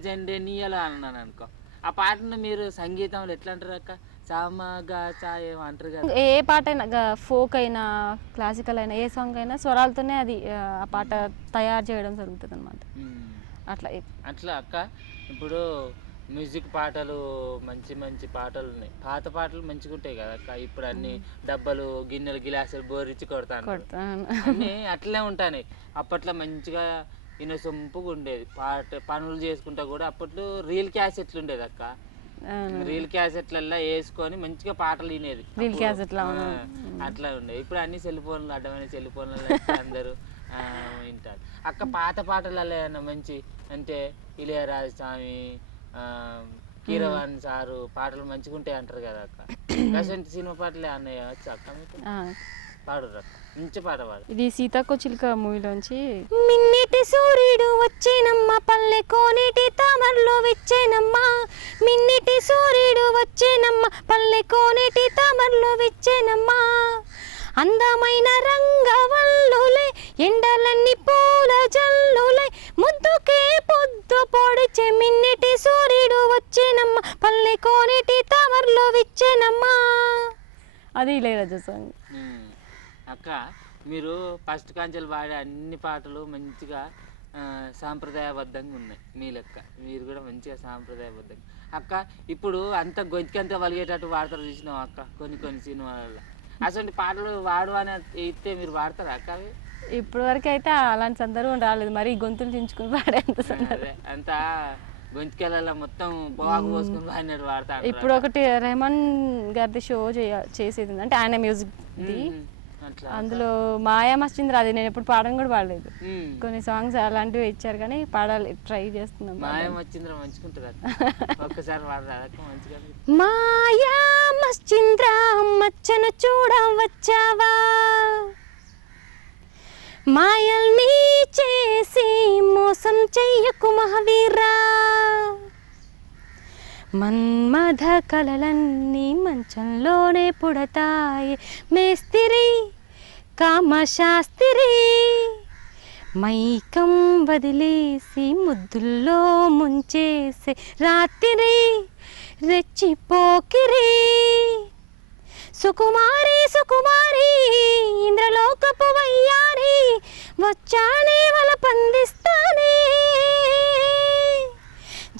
జెండే నీయలా అన్నాను అనుకో, ఆ పాటను మీరు సంగీతంలో ఎట్లా అంటారు అక్క? సామగా చాయ అంటారు కదా. ఏ పాట అయినా, ఫోక్ అయినా క్లాసికల్ అయినా ఏ సాంగ్ అయినా స్వరాలతోనే అది ఆ పాట తయారు చేయడం జరుగుతుంది అనమాట. అట్లా అక్క ఇప్పుడు మ్యూజిక్ పాటలు మంచి పాటలు ఉన్నాయి. పాత పాటలు మంచిగా ఉంటాయి కదా అక్క. ఇప్పుడు అన్ని డబ్బలు గిన్నెలు గిలాసులు బోరిచ్చి కొడతాను అన్నీ అట్లనే ఉంటాయి. అప్పట్లో మంచిగా ఇనసొంపుగా ఉండేది. పనులు చేసుకుంటా కూడా అప్పట్లో రీల్ క్యాసెట్లు ఉండేది అక్క. రీల్ క్యాసెట్లలో వేసుకొని మంచిగా పాటలు వినేది. రీల్ క్యాసెట్లో అట్లా ఉండే. ఇప్పుడు అన్ని సెల్ ఫోన్లు, అడ్డమైన సెల్ ఫోన్లలో అందరూ వింటారు. అక్క పాత పాటలలో ఏమన్నా మంచి అంటే ఇళయరాజా స్వామి, కీరవాణి సారు పాటలు మంచిగా ఉంటాయి అంటారు కదా అక్క. అసలు సినిమా పాటలే అన్నయ్య వచ్చి అక్క మీకు పాడు అక్క, మంచి పాట పాడు. ఇది సీతాకో చిలుక మూవీలోంచి. మిన్నిటి సూర్యుడు వచ్చేనమ్మ పల్లె కోనేటి తామరలో విచ్చేనమ్మ, మిన్నిటి సూర్యుడు వచ్చేనమ్మ పల్లె కోనేటి తామరలో విచ్చేనమ్మ, అందమైన రంగవల్లులే ఎండలన్నీ పూల జల్లులే ముద్దుకే పొద్దు పొడిచే, మిన్నిటి సూర్యుడు వచ్చేనమ్మ పల్లె కోనేటి తామరలో విచ్చేనమ్మ. అది ఇళయరాజా సాంగ్. అక్క మీరు ఫస్ట్ కాంచెలు పాడే అన్ని పాటలు మంచిగా సాంప్రదాయబద్ధంగా ఉన్నాయి మీ లెక్క. మీరు కూడా మంచిగా సాంప్రదాయబద్ధంగా. అక్క ఇప్పుడు అంత గొంతుకంతా వలిగేటట్టు వాడతారు చూసినాం అక్క కొన్ని కొన్ని సినిమాలలో. అసలు పాటలు వాడు అని ఇస్తే మీరు వాడతారా అక్క అవి? ఇప్పటి వరకు అయితే అలాంటి సందర్భం రాలేదు, మరి గొంతులు చించుకుని పాడేంత అంతా గొంతుకెళ్ళ మొత్తం బాగు పోసుకుని పాడినట్టు వాడతారు. ఇప్పుడు ఒకటి రెహమాన్ గారిది షో చేసేది, అంటే ఆయన మ్యూజిక్ ది, అందులో మాయా మస్జింద్ర, అది నేను ఎప్పుడు పాడడం కూడా పాడలేదు. కొన్ని సాంగ్స్ అలాంటివి ఇచ్చారు కానీ పాడాలి, ట్రై చేస్తున్నాం. మాయా మస్జింద్ర మంచిగుంటుంది ఒక్కసారి పాడరా మంచిగా. మాయా మస్జింద్ర మచ్చను చూడ వచ్చావా, మాయల్ని చేసి మోసం చెయ్యకు మహావీరా, మన్మథ కలలన్నీ మంచంలోనే పుడతాయి మేస్తిరి కామశాస్త్రి, మైకం వదిలేసి ముద్దుల్లో ముంచేసే రాత్రి రెచ్చిపోకిరి, సుకుమారి సుకుమారి ఇంద్రలోకపు వయ్యారి వచ్చానే వల పందిస్తానే,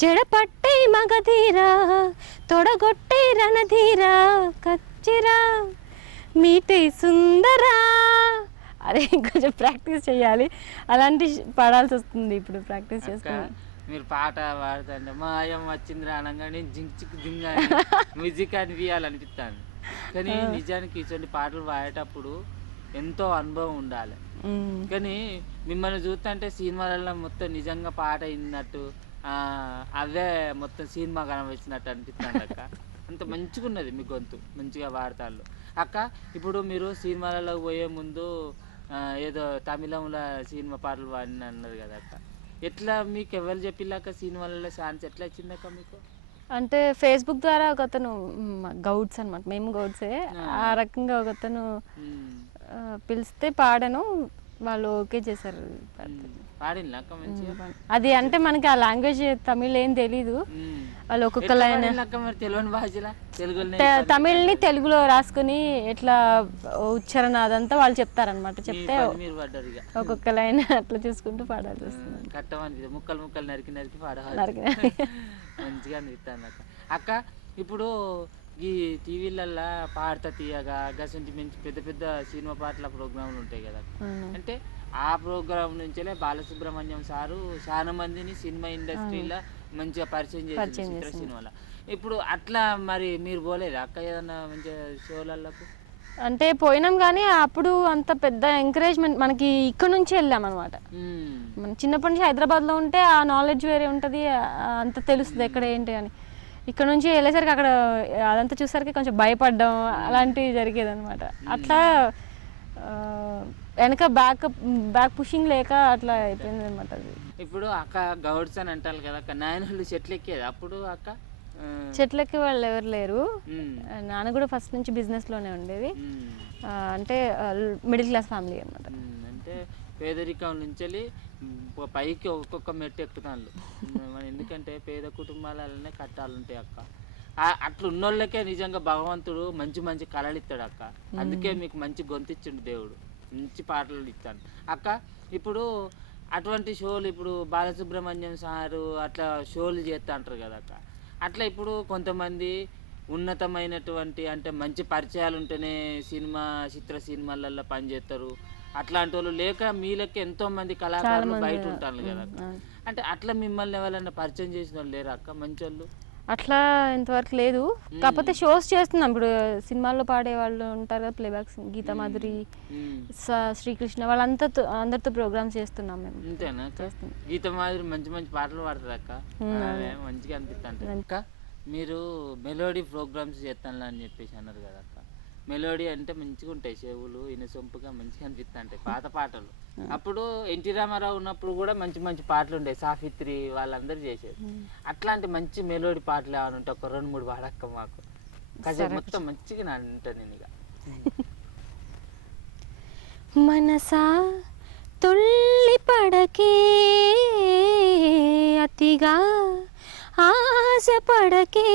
జడపట్టే మగధీరా తొడగొట్టే రణధీరా కచ్చిరా మీటే సుందరా. అరే కొంచెం ప్రాక్టీస్ చేయాలి, అలాంటి పాడాల్సి వస్తుంది ఇప్పుడు ప్రాక్టీస్ చేసుకుని. మీరు పాట పాడుతుంటే మాయం వచ్చిందిరా అనగానే జించిక్ జింగా మ్యూజిక్ అనిపించాలనిపిస్తాను. కానీ నిజానికి ఇటువంటి పాటలు పాడేటప్పుడు ఎంతో అనుభవం ఉండాలి. కానీ మిమ్మల్ని చూస్తుంటే సినిమాలలో మొత్తం నిజంగా పాట విన్నట్టు అవే మొత్తం సినిమా కనవచ్చినట్టు అనిపిస్తుంది అక్క. అంత మంచిగా ఉన్నది మీ గొంతు, మంచిగా పాడతాళ్ళు అక్క. ఇప్పుడు మీరు సినిమాలలో పోయే ముందు ఏదో తమిళంలో సినిమా పాటలు పాడిన అన్నారు కదా అక్క. ఎట్లా మీకు ఎవరు చెప్పిల్లాక సినిమాలలో ఛాన్స్ ఎట్లా వచ్చిందక్క మీకు? అంటే ఫేస్బుక్ ద్వారా ఒకతను గౌడ్స్ అనమాట, మేము గౌడ్సే, ఆ రకంగా ఒకతను పిలిస్తే పాడాను, వాళ్ళు ఓకే చేశారు. అది అంటే మనకి ఆ లాంగ్వేజ్ తమిళ్ ఏం తెలీదు, వాళ్ళు ఒక్కొక్క లైన్ తమిళ్ని తెలుగులో రాసుకుని ఎట్లా ఉచ్చారణ అదంతా వాళ్ళు చెప్తారనమాట. చెప్తే ఒక్కొక్క లైన్ అట్లా చూసుకుంటూ పాడాల్సి వస్తుంది. ముక్కలు ముక్కలు నరికి నరికి పాడాలి మంచిగా అనిపిస్తాను అక్క. అక్క ఇప్పుడు ఈ టీవీలల్లో పాడతా తీయగా గసంటి మంచి పెద్ద పెద్ద సినిమా పాటల ప్రోగ్రాంలు ఉంటాయి కదా, అంటే ఆ ప్రోగ్రామ్ నుంచే బాలసుబ్రహ్మణ్యం సారు చాలా మందిని సినిమా ఇండస్ట్రీలో మంచిగా పరిచయం చేసిన చిత్ర సినిమాలో. ఇప్పుడు అట్లా మరి మీరు పోలేదా అక్క ఏదన్నా మంచిగా షోలకు? అంటే పోయినాం కానీ అప్పుడు అంత పెద్ద ఎంకరేజ్మెంట్ మనకి ఇక్కడ నుంచి వెళ్ళాం అనమాట. మన చిన్నప్పటి నుంచి హైదరాబాద్లో ఉంటే ఆ నాలెడ్జ్ వేరే ఉంటుంది, అంత తెలుస్తుంది ఎక్కడ ఏంటి అని. ఇక్కడ నుంచి వెళ్ళేసరికి అక్కడ అదంతా చూసరికి కొంచెం భయపడ్డం అలాంటివి జరిగేది అనమాట. అట్లా వెనక బ్యాక్ పుషింగ్ లేక అట్లా అయిపోయింది అనమాట. అది ఇప్పుడు అక్క గౌడ్స్ అని అంటారు కదా అక్క, నాయనలు చెట్లు ఎక్కేది అప్పుడు అక్క? చెట్లకి వాళ్ళు ఎవరు లేరు, నాన్న కూడా ఫస్ట్ నుంచి బిజినెస్ లోనే ఉండేది, అంటే మిడిల్ క్లాస్ ఫ్యామిలీ అనమాట. అంటే పేదరికం నుంచి పైకి ఒక్కొక్క మెట్టు ఎక్కుతాను, ఎందుకంటే పేద కుటుంబాలనే కట్టాలుంటాయి అక్క. అట్లా ఉన్నోళ్ళకే నిజంగా భగవంతుడు మంచి మంచి కళలు ఇస్తాడు అక్క. అందుకే మీకు మంచి గొంతు ఇచ్చిండు దేవుడు, మంచి పాటలు ఇస్తాను అక్క. ఇప్పుడు అటువంటి షోలు ఇప్పుడు బాలసుబ్రహ్మణ్యం సారు అట్లా షోలు చేస్తా అంటారు కదా అక్క. అట్లా ఇప్పుడు కొంతమంది ఉన్నతమైనటువంటి అంటే మంచి పరిచయాలు ఉంటేనే చిత్ర సినిమాలలో పనిచేస్తారు, అట్లాంటి వాళ్ళు లేక మీ లెక్క ఎంతో మంది కళాకారులు బయట ఉంటారు కదా. అంటే అట్లా మిమ్మల్ని ఎవరైనా పరిచయం చేసిన వాళ్ళు లేరా అక్క మంచి వాళ్ళు? అట్లా ఇంతవరకు లేదు. కాకపోతే షోస్ చేస్తున్నాం. ఇప్పుడు సినిమాల్లో పాడే వాళ్ళు ఉంటారు కదా, ప్లేబ్యాక్స్, గీతా మాధురి, శ్రీకృష్ణ, వాళ్ళంతా అందరితో ప్రోగ్రామ్స్ చేస్తున్నాం మేము. అంతేనా? గీతా మాధురి మంచి మంచి పాటలు పాడతారు అక్క, మంచిగా అనిపిస్తుంది అక్క. మీరు మెలోడీ ప్రోగ్రామ్స్ చేస్తాను అని చెప్పేసి అన్నారు కదా అక్క. మెలోడీ అంటే మంచిగా ఉంటాయి, చెవులు ఇనసొంపుగా మంచిగా అనిపిస్తుంటాయి పాత పాటలు. అప్పుడు ఎన్టీ రామారావు ఉన్నప్పుడు కూడా మంచి మంచి పాటలు ఉండేవి, సాఫిత్రి వాళ్ళందరూ చేసేది. అట్లాంటి మంచి మెలోడీ పాటలు ఏమైనా ఉంటే ఒక 2-3 పాడక్క మాకు, కాసేపు మొత్తం మంచిగా నా ఉంటాను నేను ఇక. మనసా తుళ్ళి పడకే, అతిగా ఆశ పడకే,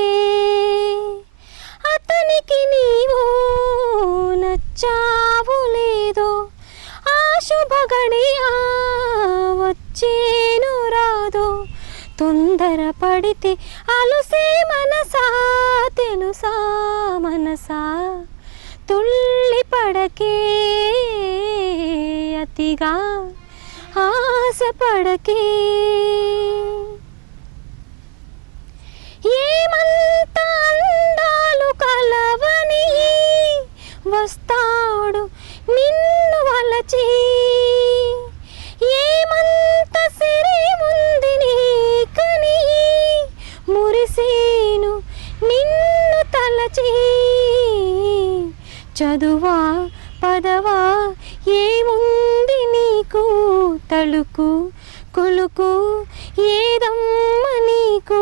అతనికి నీవు నచ్చావు లేదో, ఆ శుభగడియా వచ్చేను రాదో, తొందర పడితే అలుసే మనసా, తెలుసా మనసా తుళ్ళి పడకే, అతిగా ఆశ పడకే. ఏమంత అందాలు కలవని వస్తాడు నిన్ను వలచి, ఏమంత సిరి ఉంది నీకని మురిసేను నిన్ను తలచి, చదువా పదవా ఏముంది నీకు, తలుకు కొలుకు ఏదమ్మ నీకు,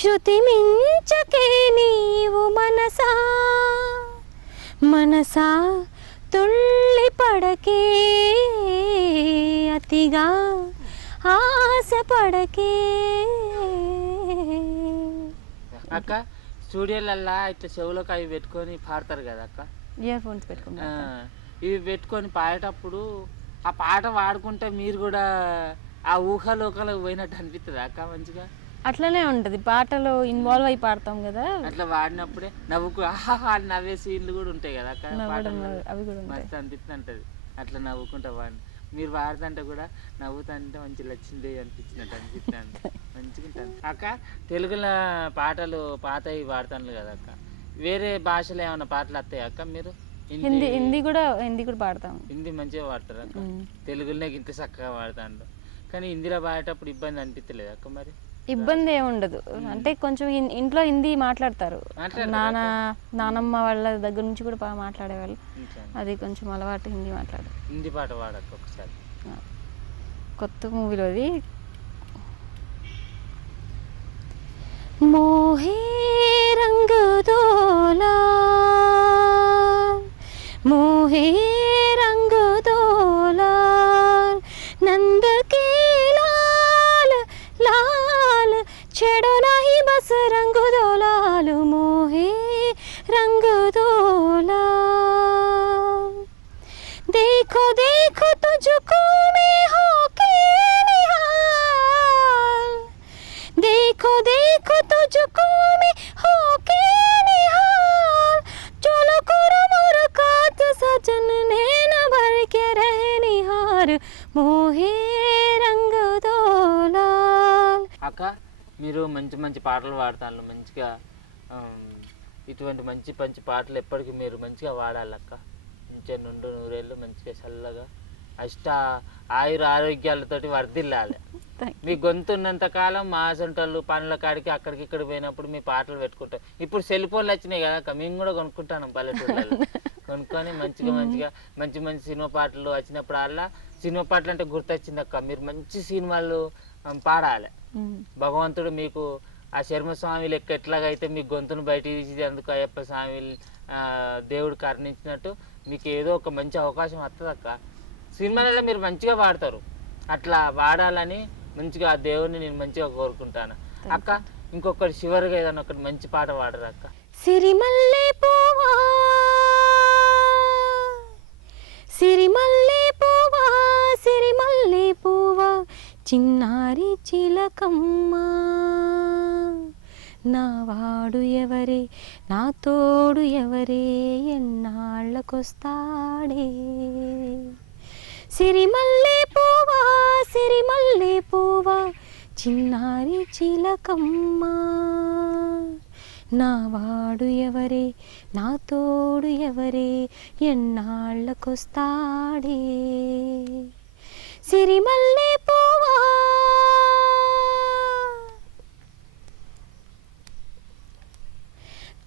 శృతి మించకే నీవు మనసా, మనసా తుళ్ళి పడకే, అతిగా ఆశ పడకే. అక్క స్టూడియోలల్లా ఇట్లా చెవులకు అవి పెట్టుకొని పాడతారు కదా అక్క, ఇయర్ ఫోన్స్ పెట్టుకుంటా, ఇవి పెట్టుకొని పాడేటప్పుడు ఆ పాట పాడుకుంటే మీరు కూడా ఆ ఊహలోకలకు పోయినట్టు అనిపిస్తుంది అక్క మంచిగా? అట్లనే ఉంటుంది, పాటలో ఇన్వాల్వ్ అయి పాడతాం కదా, అట్లా పాడినప్పుడే నవ్వుకు ఆహా నవ్వే సీన్లు కూడా ఉంటాయి కదా అక్క, అవి కూడా మస్తు అనిపిస్తుంటది అట్లా నవ్వుకుంటా పాడి. మీరు పాడుతుంటే కూడా నవ్వుతుంటే మంచి లచ్చింది అనిపించినట్టు అనిపిస్తుంది, మంచిగా ఉంటుంది అక్క. తెలుగులో పాటలు పాతవి పాడుతాను కదా అక్క, వేరే భాషలో ఏమైనా పాటలు వస్తాయి అక్క మీరు? హిందీ కూడా పాడతాం. హిందీ మంచిగా పాడతారు అక్క, తెలుగులోనే ఇంత చక్కగా పాడతాను. కానీ హిందీలో పాడేటప్పుడు ఇబ్బంది అనిపించలేదు అక్క? మరి ఇబ్బంది ఏముండదు, అంటే కొంచెం ఇంట్లో హిందీ మాట్లాడతారు, నానమ్మ వాళ్ళ దగ్గర నుంచి కూడా బాగా మాట్లాడేవాళ్ళు, అది కొంచెం అలవాటు హిందీ మాట్లాడు. హిందీ పాట పాడక్క ఒకసారి, కొత్త మూవీలోది. మోహే రంగ్ దోలా, మోహే రంగ్ దోలా, నంద के लाल लाल छेड़ो नहीं बस रंग दो लाल, मोहे रंग दो लाल, देखो देखो तुझको मैं हो के निहाल, देखो देखो तुझको मैं हो के निहाल, चलो करो मुलाकात सजन नैन भर के रह निहार, मोहे రంగ్ దోలాల్. అక్క మీరు మంచి మంచి పాటలు పాడతాను మంచిగా, ఇటువంటి మంచి మంచి పాటలు ఎప్పటికీ మీరు మంచిగా పాడాలక్క, మంచిగా 100 మంచిగా చల్లగా అష్ట ఆయుర ఆరోగ్యాలతోటి వర్ధిల్లాలి. మీ గొంతు ఉన్నంత కాలం మా సొంటలు పనుల కాడికి అక్కడికి ఇక్కడ పోయినప్పుడు మీ పాటలు పెట్టుకుంటాం. ఇప్పుడు సెల్ ఫోన్లు వచ్చినాయి కదా, మేము కూడా కొనుక్కుంటాను పల్లెటూళ్ళలో, కొనుక్కొని మంచిగా మంచిగా మంచి మంచి సినిమా పాటలు వచ్చినప్పుడు అలా సినిమా పాటలు అంటే గుర్తొచ్చింది అక్క, మీరు మంచి సినిమాలు పాడాలి. భగవంతుడు మీకు ఆ శర్మస్వామి లెక్క ఎట్లాగైతే మీ గొంతును బయట తీసి అందుకు అయ్యప్ప స్వామి దేవుడు కరుణించినట్టు మీకు ఏదో ఒక మంచి అవకాశం వస్తుంది అక్క. సినిమాలలో మీరు మంచిగా పాడతారు, అట్లా పాడాలని మంచిగా ఆ దేవుడిని నేను మంచిగా కోరుకుంటాను అక్క. ఇంకొకటి చివరిగా ఏదైనా ఒకటి మంచి పాట పాడరు అక్క? సిరిమల్లె పువ్వా, సిరిమల్లె పువ్వా, సిరిమల్లె పువ్వా, చిన్నారి చిలకమ్మ, నా వాడు ఎవరే, నా తోడు ఎవరే, ఎన్నాళ్ళకొస్తాడే, సిరిమల్లె పువ్వా, సిరిమల్లె పువ్వా, చిన్నారి చిలకమ్మ. నా వాడు ఎవరే, నా తోడు ఎవరే, ఎన్నాళ్ళకొస్తాడే. సిరిమల్లె పువ్వా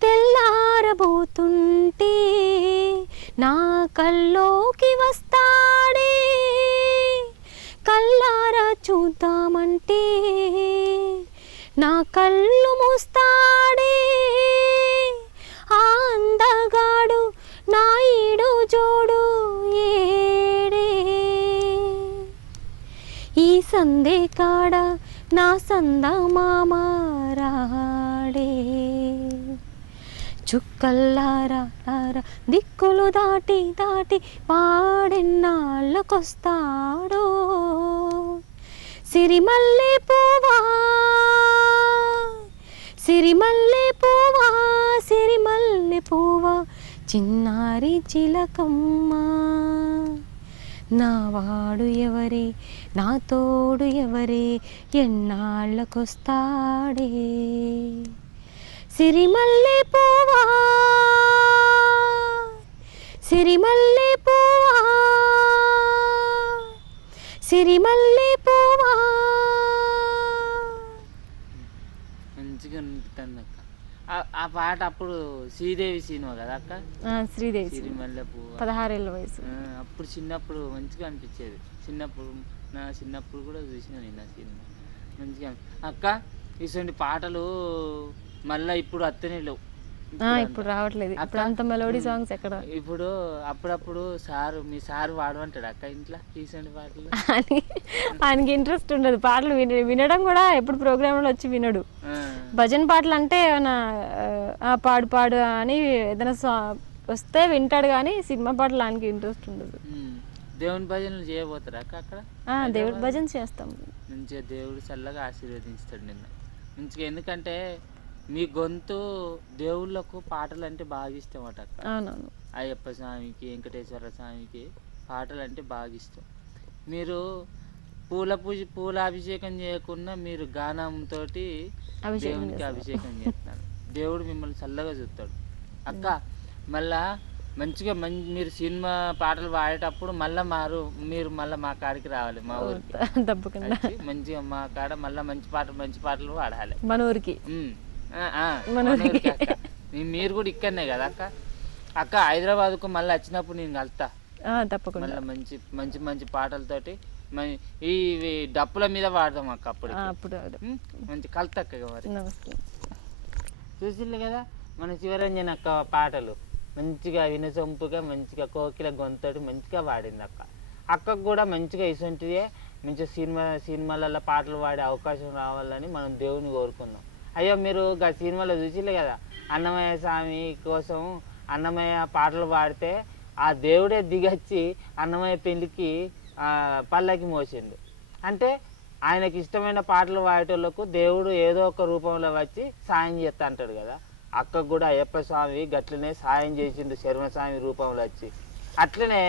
తెల్లారబోతుంటే నా కల్లోకి వస్తాడే. కల్లారా చూద్దామంటే నా కళ్ళు మూస్తాడే. ఆ అందగాడు నా ఈడు జోడు ఏడే. ఈ సందే కాడ నా సంద మామ రాడే. చుక్కల్లారా దిక్కులు దాటి దాటి వాడెన్నాళ్ళకొస్తాడో. సిరిమల్లె పువ్వా సిరిమల్లె పువ్వా సిరిమల్లె పువ్వా చిన్నారి చిలకమ్మ. నా వాడు ఎవరే, నా తోడు ఎవరే, ఎన్నాళ్ళకొస్తాడే. సిరిమల్లె పువ్వా సిరిమల్లె పువ్వా సిరిమల్లె పువ్వా. మంచిగా ఉంటుంది అక్క. ఆ పాట అప్పుడు శ్రీదేవి సినిమా కదా అక్క. శ్రీదేవి సిరిమల్లె పువ్వు 16 ఏళ్ళ వయసు. అప్పుడు చిన్నప్పుడు మంచిగా అనిపించేది. నా చిన్నప్పుడు కూడా చూసిన నేను ఆ సినిమా మంచిగా అక్క. ఇటువంటి పాటలు మళ్ళీ ఇప్పుడు అత్తనే లేవు, ఇప్పుడు రావట్లేదు. ఇప్పుడు అంత మెలోడీ సాంగ్స్ ఎక్కడ. ఇప్పుడు అప్పుడప్పుడు మీ సారు వాడమంటాడు అక్క ఇంట్లో ఇటువంటి పాటలు. ఆయనకి ఇంట్రెస్ట్ ఉండదు పాటలు వినడం కూడా. ఎప్పుడు ప్రోగ్రాంలో వచ్చి వినడు. భజన పాటలు అంటే ఏమైనా పాడు పాడు అని ఏదైనా వస్తే వింటాడు, కానీ సినిమా పాటలు ఆయనకి ఇంట్రెస్ట్ ఉండదు. దేవుని భజనలు చేయబోతారు అక్క అక్కడ. దేవుడి భజన చేస్తాం. మంచిగా దేవుడు చల్లగా ఆశీర్వదించుతాడు నిన్న మంచిగా. ఎందుకంటే మీ గొంతు దేవుళ్ళకు పాటలు అంటే బాగా ఇష్టం అట అక్క. అవునవును. అయ్యప్ప స్వామికి, వెంకటేశ్వర స్వామికి పాటలు అంటే బాగా ఇష్టం. మీరు పూల అభిషేకం చేయకుండా మీరు గానంతో దేవునికి అభిషేకం చేస్తున్నారు. దేవుడు మిమ్మల్ని చల్లగా చూస్తాడు అక్క. మళ్ళా మంచిగా మీరు సినిమా పాటలు పాడేటప్పుడు మీరు మళ్ళీ మా కాడికి రావాలి, మా ఊరికి తప్పకుండా. మంచిగా మా కాడ మళ్ళీ మంచి పాటలు పాడాలి మన ఊరికి. మీరు కూడా ఇక్కడనే కదా అక్క. అక్క హైదరాబాద్కు మళ్ళీ వచ్చినప్పుడు నేను కలుతా తప్పకుండా. మళ్ళీ మంచి మంచి మంచి పాటలతోటి ఈ డప్పుల మీద వాడదాం అక్క. అప్పుడు మంచి కలుతక్క. మరి చూసింది కదా మన శివరంజన్ అక్క పాటలు మంచిగా వినసొంపుగా మంచిగా కోకిల గొంతటి మంచిగా పాడింది అక్క. అక్కకు కూడా మంచిగా ఇటువంటిదే మంచిగా సినిమాలలో పాటలు పాడే అవకాశం రావాలని మనం దేవుని కోరుకుందాం. అయ్యో మీరు సినిమాలో చూసిలే కదా, అన్నమయ్య స్వామి కోసం అన్నమయ్య పాటలు పాడితే ఆ దేవుడే దిగచ్చి అన్నమయ్య పెళ్లికి పల్లకి మోసిండు. అంటే ఆయనకి ఇష్టమైన పాటలు పాడేటోళ్ళకు దేవుడు ఏదో ఒక రూపంలో వచ్చి సాయం చేస్తా అంటాడు కదా. అక్కకు కూడా అయ్యప్ప స్వామి గట్లనే సాయం చేసిండు శర్మస్వామి రూపంలో వచ్చి. అట్లనే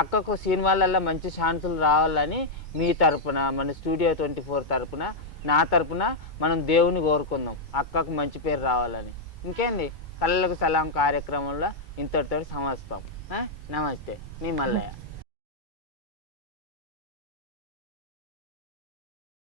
అక్కకు సినిమాలల్లో మంచి ఛాన్సులు రావాలని మీ తరపున, మన స్టూడియో 24 తరపున, నా తరపున మనం దేవుని కోరుకుందాం అక్కకు మంచి పేరు రావాలని. ఇంకేంది, కళ్ళకు సలాం కార్యక్రమంలో ఇంతటితో సమస్తాం. నమస్తే, మీ మల్లయ్య.